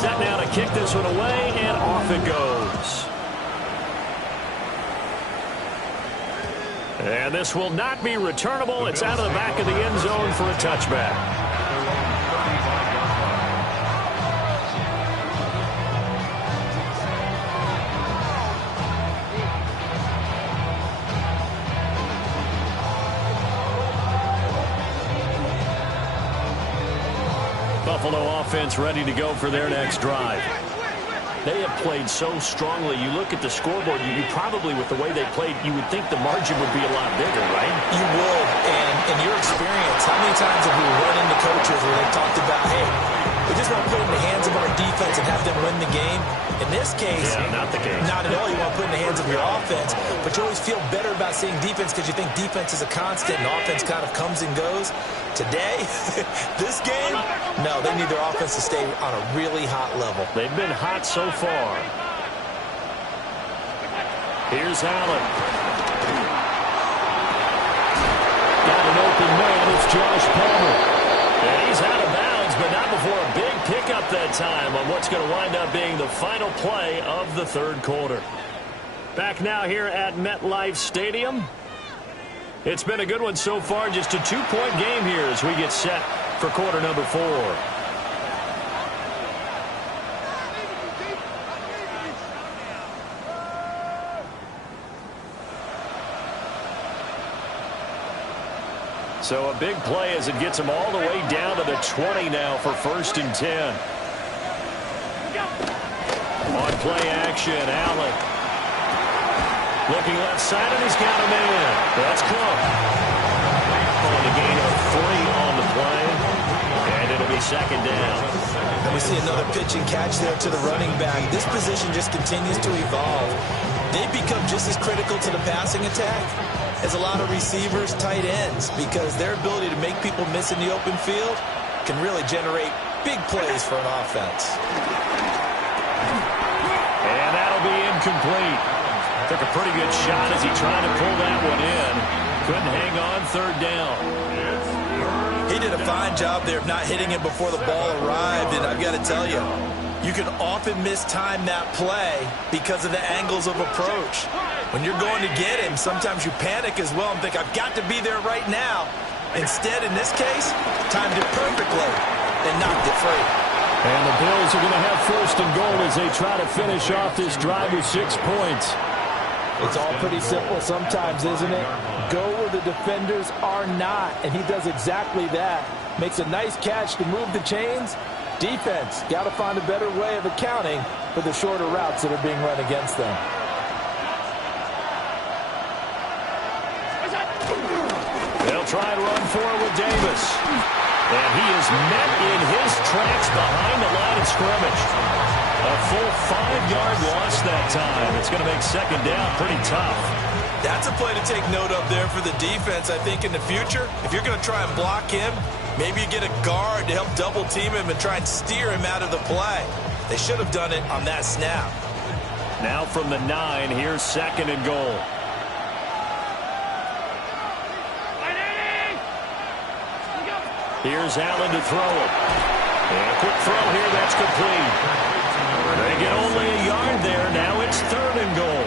Set now to kick this one away, and off it goes. And this will not be returnable. It's out of the back of the end zone for a touchback. Buffalo offense ready to go for their next drive. They have played so strongly. You look at the scoreboard, you probably, with the way they played, you would think the margin would be a lot bigger, right? You would. And in your experience, how many times have we run into coaches where they've talked about, hey, we just want to put it in the hands of our defense and have them win the game? In this case, not the case. Not at all. You want to put it in the hands of your offense, but you always feel better about seeing defense because you think defense is a constant and offense kind of comes and goes. Today, this game, no, they need their offense to stay on a really hot level. They've been hot so far. Here's Allen. Got an open man. It's Josh Palmer. And he's out of bounds, but not before a big pickup that time on what's going to wind up being the final play of the third quarter. Back now here at MetLife Stadium. It's been a good one so far. Just a 2-point game here as we get set for quarter number 4. So a big play as it gets them all the way down to the 20 now for 1st and 10. On play action, Allen. Looking left side, and he's got him in. That's Cook. On the gain of 3 on the play, and it'll be 2nd down. And we see another pitch and catch there to the running back. This position just continues to evolve. They've become just as critical to the passing attack as a lot of receivers, tight ends, because their ability to make people miss in the open field can really generate big plays for an offense. And that'll be incomplete. Took a pretty good shot as he tried to pull that one in. Couldn't hang on 3rd down. He did a fine job there of not hitting it before the ball arrived, and I've got to tell you, you can often mistime that play because of the angles of approach. When you're going to get him, sometimes you panic as well and think, I've got to be there right now. Instead, in this case, timed it perfectly and knocked it free. And the Bills are going to have 1st and goal as they try to finish off this drive with 6 points. It's all pretty simple sometimes, isn't it? Go where the defenders are not, and he does exactly that. Makes a nice catch to move the chains. Defense, got to find a better way of accounting for the shorter routes that are being run against them. They'll try and run forward with Davis. And he is met in his tracks behind the line of scrimmage. A full 5-yard loss that time. It's going to make 2nd down pretty tough. That's a play to take note of there for the defense, I think, in the future. If you're going to try and block him, maybe you get a guard to help double team him and try and steer him out of the play. They should have done it on that snap. Now from the 9, here's 2nd and goal. Here's Allen to throw it. And a quick throw here, that's complete. They get only a yard there. Now it's 3rd and goal.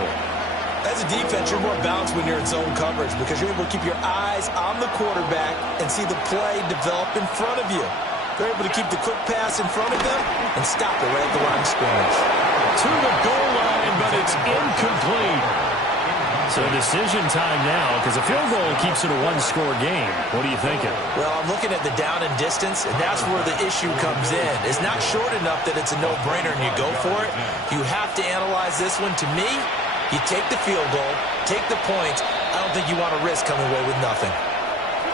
As a defense, you're more balanced when you're in zone coverage because you're able to keep your eyes on the quarterback and see the play develop in front of you. They're able to keep the quick pass in front of them and stop it right at the line of scrimmage. to the goal line, but it's incomplete. So decision time now, because a field goal keeps it a one-score game. What are you thinking? Well, I'm looking at the down and distance, and that's where the issue comes in. It's not short enough that it's a no-brainer and you go for it. You have to analyze this one. To me, you take the field goal, take the points. I don't think you want to risk coming away with nothing.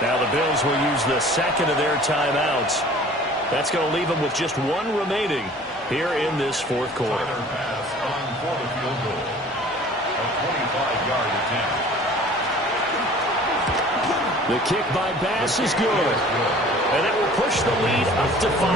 Now the Bills will use the second of their timeouts. That's going to leave them with just one remaining here in this fourth quarter. Pass on for the field goal. A 25-yard attempt. The kick by Bass is good. And it will push the lead up to 5.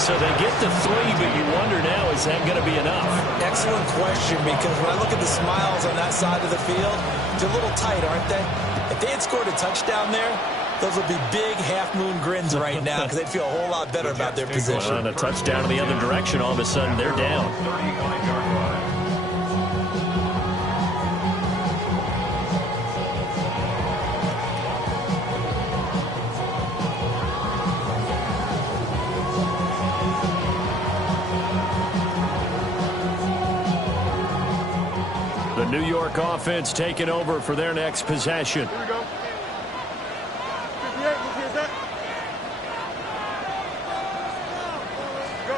So they get to 3, but you wonder now, is that going to be enough? Excellent question, because when I look at the smiles on that side of the field, they're a little tight, aren't they? If they had scored a touchdown there, those would be big half-moon grins right now because they'd feel a whole lot better about their position. And a touchdown in the other direction, all of a sudden they're down. 35-yard line. The New York offense taking over for their next possession. Here we go. 58, you see that? Go.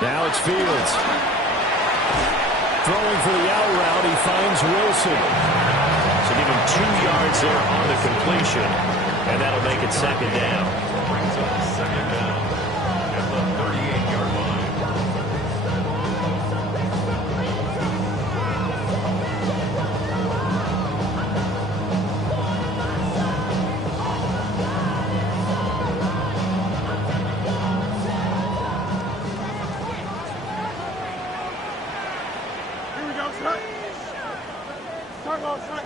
Now it's Fields. Throwing for the out route, he finds Wilson. So give him 2 yards there on the completion, and that'll make it second down. Brings up second down at the 38-yard line. Here we go, son. Start off, son.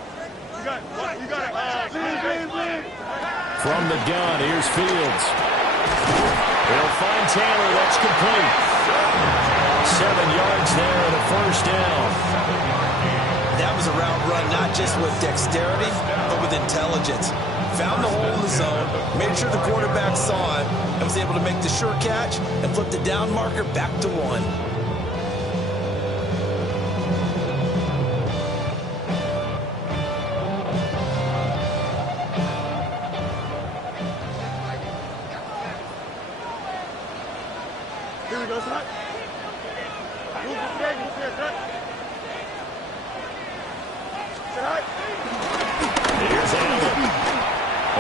You got it. You got it. Lead. From the gun, here's Fields. They'll find Taylor. That's complete. 7 yards there and a first down. That was a route run not just with dexterity, but with intelligence. Found the hole in the zone, made sure the quarterback saw it, and was able to make the sure catch and flip the down marker back to 1. Here we go, son. Move the stage. You see it, son. Son. Here's Allen.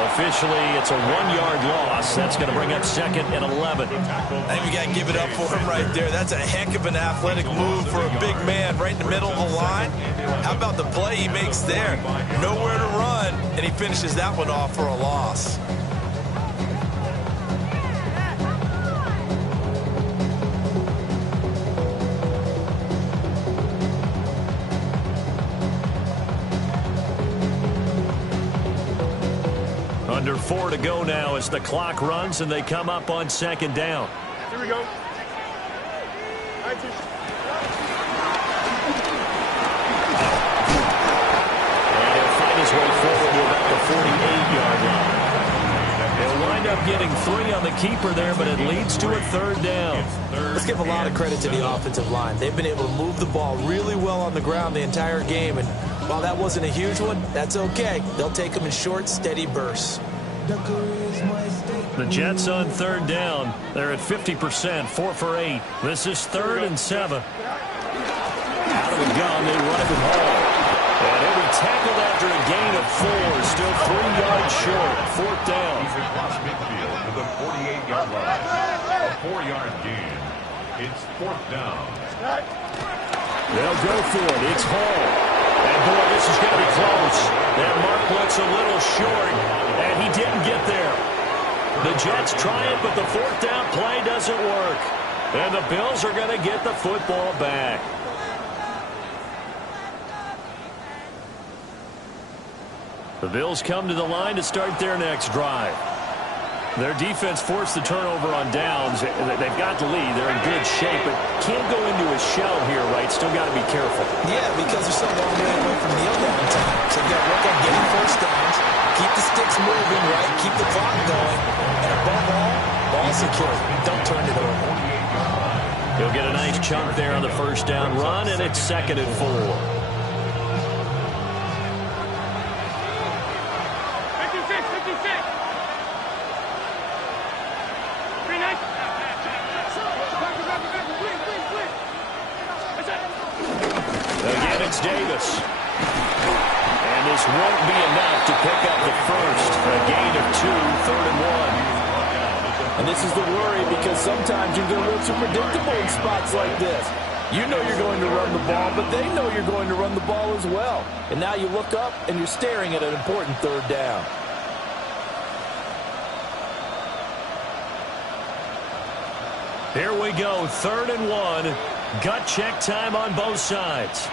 Officially, it's a 1-yard loss. That's going to bring up second and 11. I think we got to give it up for him right there. That's a heck of an athletic move for a big man right in the middle of the line. How about the play he makes there? Nowhere to run, and he finishes that one off for a loss. Under 4 to go now as the clock runs and they come up on second down. Here we go. 19. And he'll find his way forward to about the 48-yard line. They'll wind up getting 3 on the keeper there, but it leads to a third down. Let's give a lot of credit to the offensive line. They've been able to move the ball really well on the ground the entire game, and while that wasn't a huge one, that's okay. They'll take them in short, steady bursts. The Jets on third down. They're at 50%, 4 for 8. This is 3rd and 7. Out of the gun, they run it with Hall. And he'll be tackled after a gain of 4, still 3 yards short. 4th down. He's across midfield to the 48-yard line. A 4-yard gain. It's 4th down. They'll go for it. It's Hall. And boy, this is going to be close. That mark looks a little short, and he didn't get there. The Jets try it, but the 4th down play doesn't work. And the Bills are going to get the football back. The Bills come to the line to start their next drive. Their defense forced the turnover on downs. They've got the lead. They're in good shape, but can't go into a shell here, right? Still got to be careful. Yeah, because they're so long way away from kneel down time. So you got to work on getting first downs, keep the sticks moving, right? Keep the clock going, and above all, ball secure. Don't turn it over. He'll get a nice chunk there on the first down run, and it's 2nd and 4. 56, 56. Again, it's Davis. And this won't be enough to pick up the first. A gain of 2, 3rd and 1. And this is the worry because sometimes you get a little too predictable in spots like this. You know you're going to run the ball, but they know you're going to run the ball as well. And now you look up and you're staring at an important 3rd down. Here we go, 3rd and 1. Gut check time on both sides.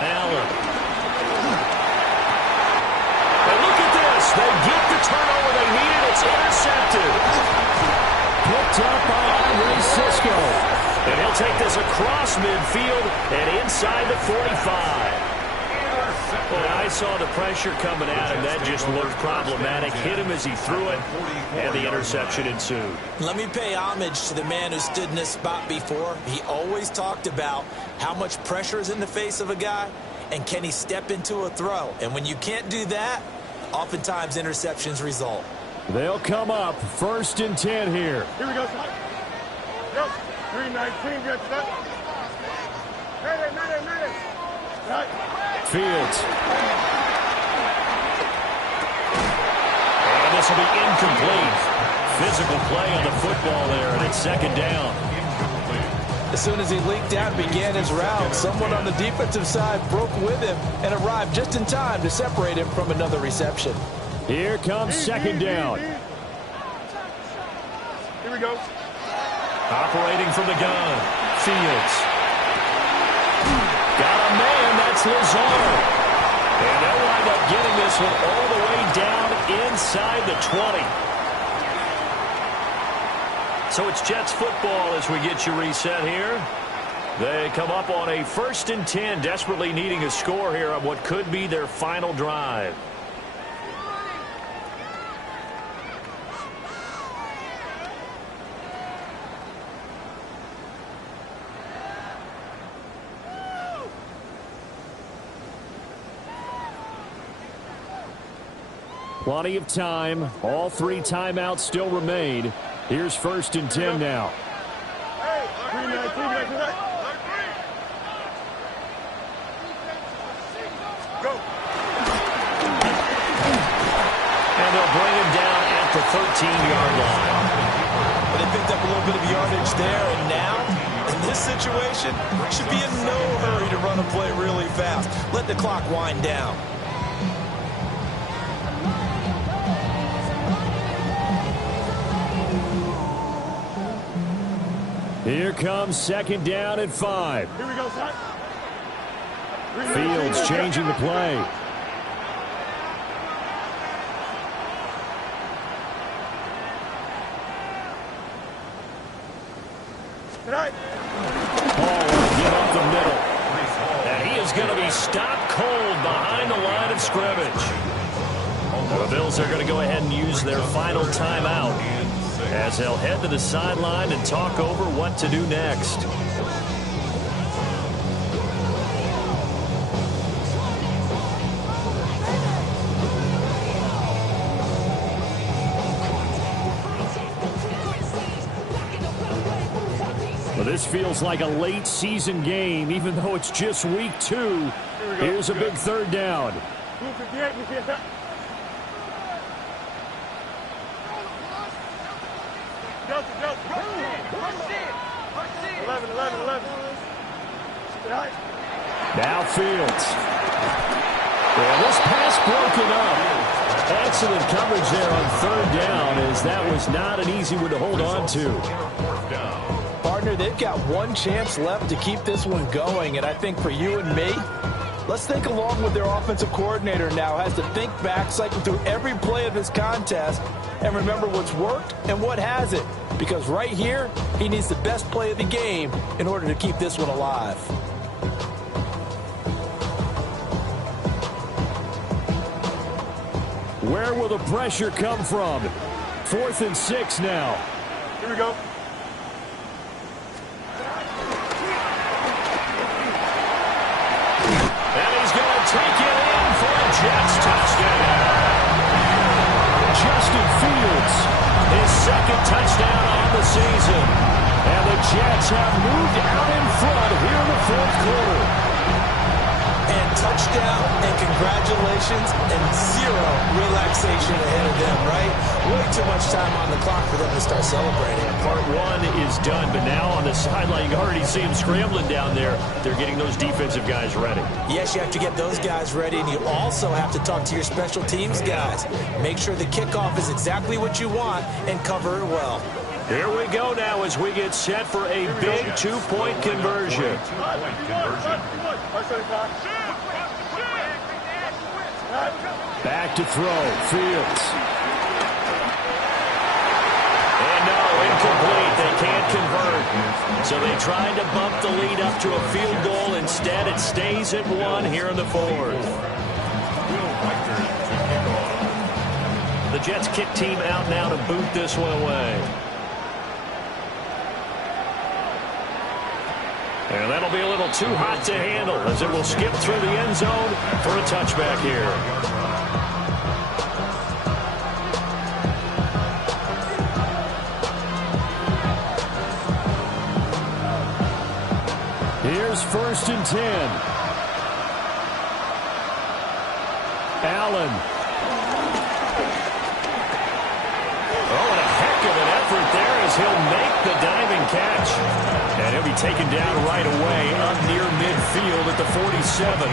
Allen. And look at this. They get the turnover they needed. It's intercepted. Picked up by Andre Cisco. And he'll take this across midfield and inside the 45. Well, I saw the pressure coming at him. That just looked problematic. Hit him as he threw it, and the interception ensued. Let me pay homage to the man who stood in this spot before. He always talked about how much pressure is in the face of a guy, and can he step into a throw. And when you can't do that, oftentimes interceptions result. They'll come up 1st and 10 here. Here we go, son. Go. 319, good stuff. Madden. Right. Fields. And this will be incomplete. Physical play on the football there, and it's 2nd down. As soon as he leaked out and began his route, someone on the defensive side broke with him and arrived just in time to separate him from another reception. Here comes 2nd down. Here we go. Operating from the gun. Fields. Got a man, that's Lazard. And they'll wind up getting this one all the way down inside the 20. So it's Jets football as we get you reset here. They come up on a 1st and 10, desperately needing a score here on what could be their final drive. Plenty of time. All 3 timeouts still remain. Here's 1st and 10 now. Hey, 319, go. And they'll bring him down at the 13-yard line. But they picked up a little bit of yardage there, and now, in this situation, should be in no hurry to run a play really fast. Let the clock wind down. Here comes 2nd down at 5. Here we go, son. Fields changing the play. Tonight. Ball will give up the middle. And he is going to be stopped cold behind the line of scrimmage. The Bills are going to go ahead and use their final timeout as they'll head to the sideline and talk over what to do next. Well, this feels like a late season game, even though it's just week 2. Here's a big 3rd down. 11. Now Fields. Well, this pass broken up. Excellent coverage there on 3rd down, as that was not an easy one to hold on to. Partner, they've got one chance left to keep this one going, and I think for you and me, let's think along with their offensive coordinator now has to think back, cycle through every play of this contest, and remember what's worked and what hasn't. Because right here, he needs the best play of the game in order to keep this one alive. Where will the pressure come from? 4th and 6 now. Here we go. And he's going to take it in for a Jets touchdown. Justin Fields, His second touchdown on the season. and the Jets have moved out in front here in the 4th quarter. And touchdown and congratulations and zero relaxation ahead of them, right? Way too much time on the clock for them to start celebrating. Part one is done, but now on the sideline, you can already see them scrambling down there. They're getting those defensive guys ready. Yes, you have to get those guys ready, and you also have to talk to your special teams guys. Make sure the kickoff is exactly what you want and cover it well. Here we go now as we get set for a big 2-point conversion. Back to throw, Fields. And no, incomplete. They can't convert. So they tried to bump the lead up to a field goal. Instead, it stays at 1 here in the 4th. The Jets kick team out now to boot this one away. And that'll be a little too hot to handle as it will skip through the end zone for a touchback here. Here's 1st and 10. Allen. Oh, and a heck of an effort there as he'll make the diving catch. And he'll be taken down right away up near midfield at the 47.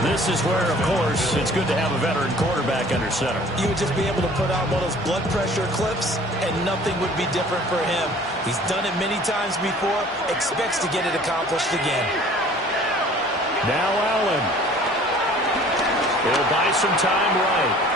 This is where, of course, it's good to have a veteran quarterback under center. You would just be able to put out one of those blood pressure clips, and nothing would be different for him. He's done it many times before, expects to get it accomplished again. Now Allen. He'll buy some time right.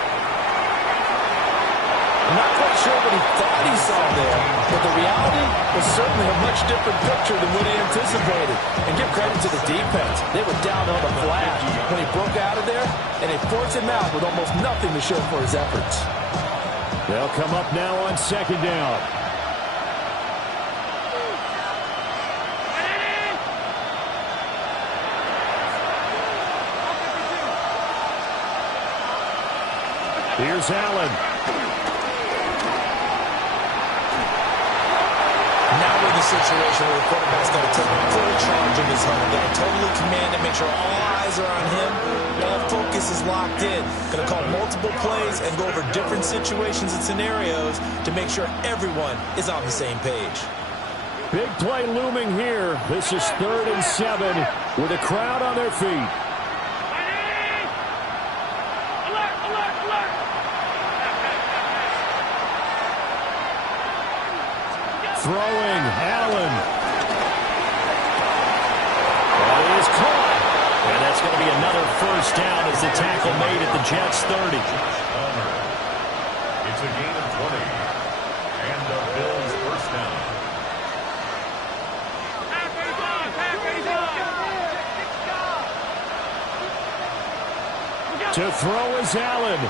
I'm not quite sure what he thought he saw there, but the reality was certainly a much different picture than what he anticipated. And give credit to the defense. They were down on the flash when he broke out of there, and they forced him out with almost nothing to show for his efforts. They'll come up now on 2nd down. Here's Allen. Now we're in the situation where the quarterback's got to take full charge of his home. Got to totally command and make sure all eyes are on him. All focus is locked in. Going to call multiple plays and go over different situations and scenarios to make sure everyone is on the same page. Big play looming here. This is 3rd and 7 with a crowd on their feet. Throwing, Allen. That is caught. And that's going to be another 1st down as the tackle made at the Jets 30. It's a gain of 20. And the Bills' 1st down. To throw is Allen.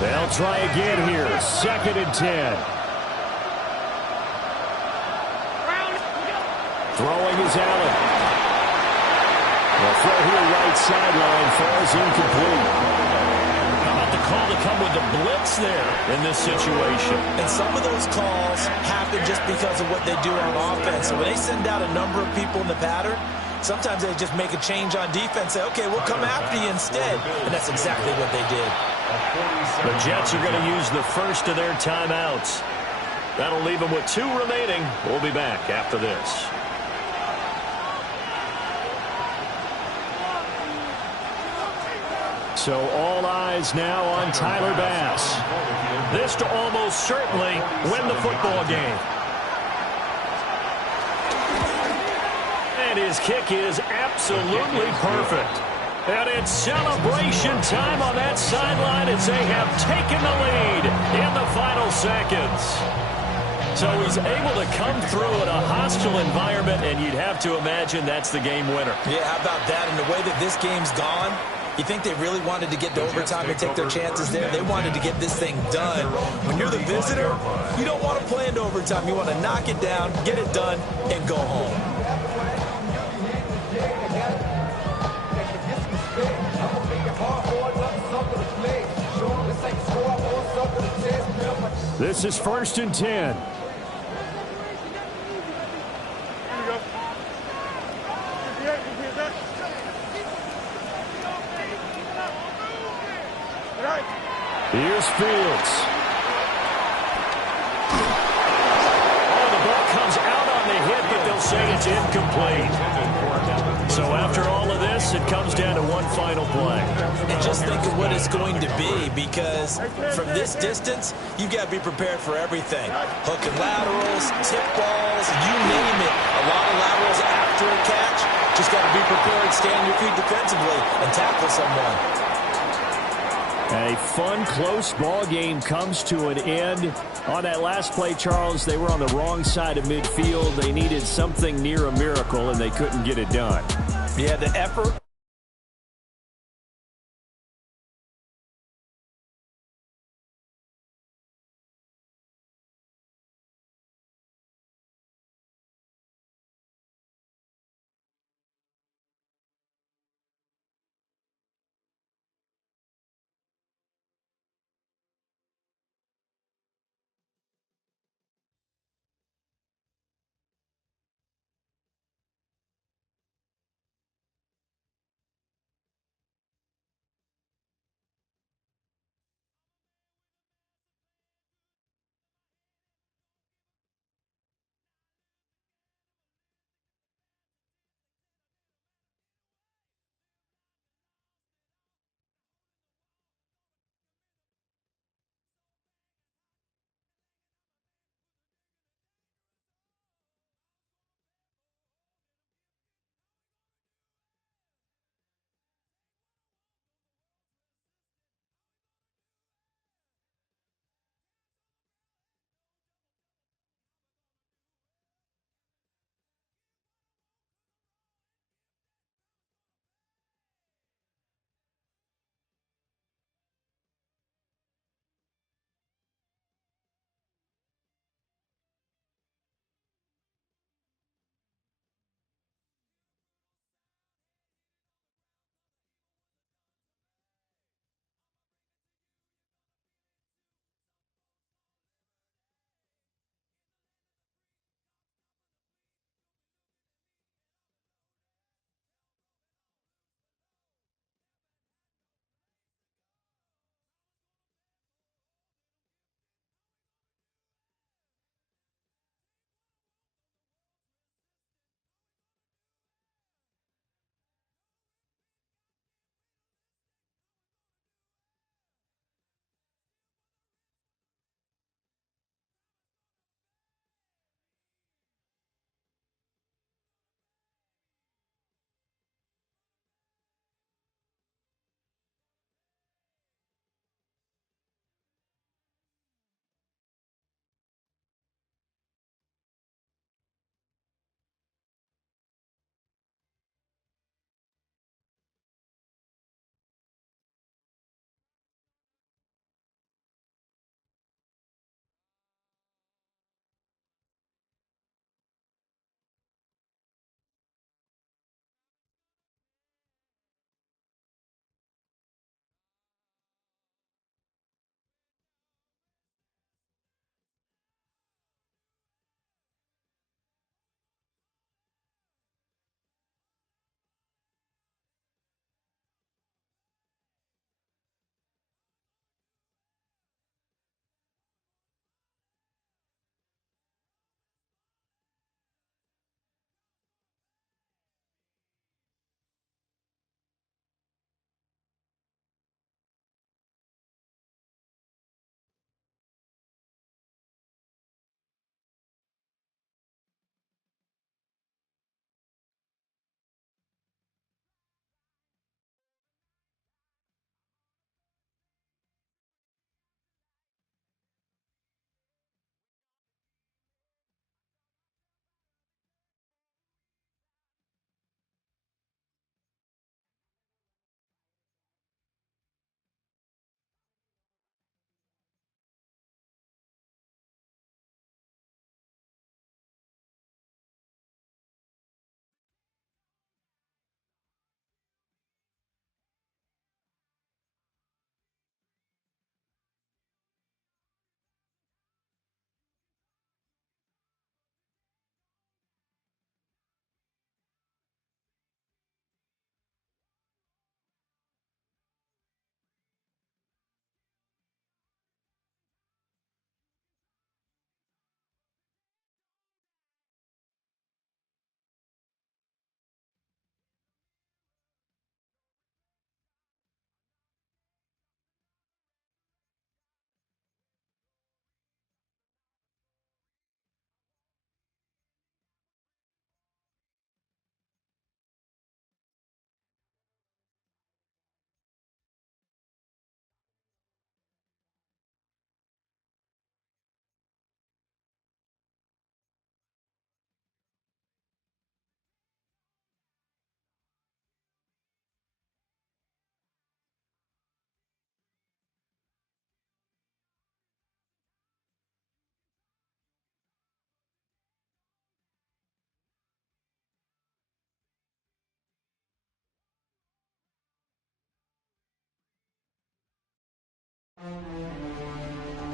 They'll try again here. 2nd and 10. Throwing is Allen. The throw here right sideline falls incomplete. How about the call to come with the blitz there in this situation? And some of those calls happen just because of what they do on offense. So when they send out a number of people in the pattern, sometimes they just make a change on defense, say, okay, we'll come after you instead. And that's exactly what they did. The Jets are going to use the first of their timeouts. That'll leave them with 2 remaining. We'll be back after this. So all eyes now on Tyler Bass. This to almost certainly win the football game. And his kick is absolutely perfect. And it's celebration time on that sideline as they have taken the lead in the final seconds. So he's able to come through in a hostile environment, and you'd have to imagine that's the game winner. Yeah, how about that? And the way that this game's gone, you think they really wanted to get to overtime and take their chances there? They wanted to get this thing done. When you're the visitor, you don't want to play into overtime. You want to knock it down, get it done, and go home. This is 1st and 10. Here's Fields. Oh, the ball comes out on the hit, but they'll say it's incomplete. So after all of this, it comes down to one final play. And just think of what it's going to be, because from this distance, you've got to be prepared for everything. Hook and laterals, tip balls, you name it. A lot of laterals after a catch. Just got to be prepared, stay on your feet defensively, and tackle someone. A fun, close ball game comes to an end. On that last play, Charles, they were on the wrong side of midfield. They needed something near a miracle, and they couldn't get it done. Yeah, the effort.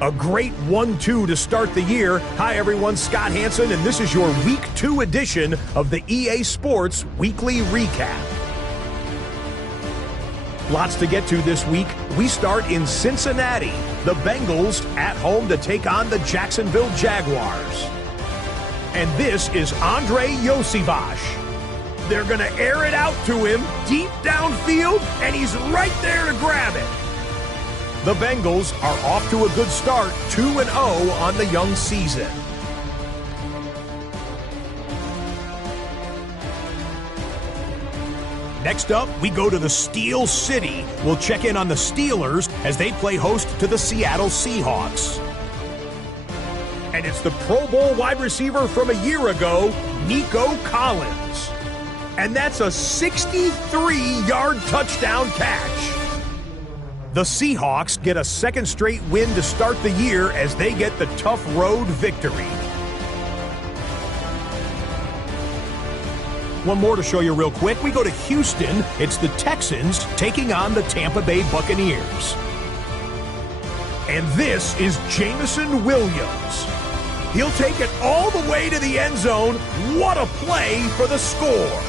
A great 1-2 to start the year. Hi, everyone. Scott Hansen, and this is your Week 2 edition of the EA Sports Weekly Recap. Lots to get to this week. We start in Cincinnati. The Bengals at home to take on the Jacksonville Jaguars. And this is Andre Yosivash. They're going to air it out to him deep downfield, and he's right there to grab it. The Bengals are off to a good start, 2-0 on the young season. Next up, we go to the Steel City. We'll check in on the Steelers as they play host to the Seattle Seahawks. And it's the Pro Bowl wide receiver from a year ago, Nico Collins. And that's a 63-yard touchdown catch. The Seahawks get a second straight win to start the year as they get the tough road victory. One more to show you real quick. We go to Houston. It's the Texans taking on the Tampa Bay Buccaneers. And this is Jameson Williams. He'll take it all the way to the end zone. What a play for the score.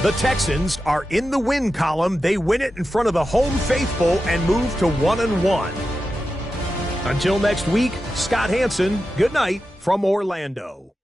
The Texans are in the win column. They win it in front of the home faithful and move to 1-1. Until next week, Scott Hansen, good night from Orlando.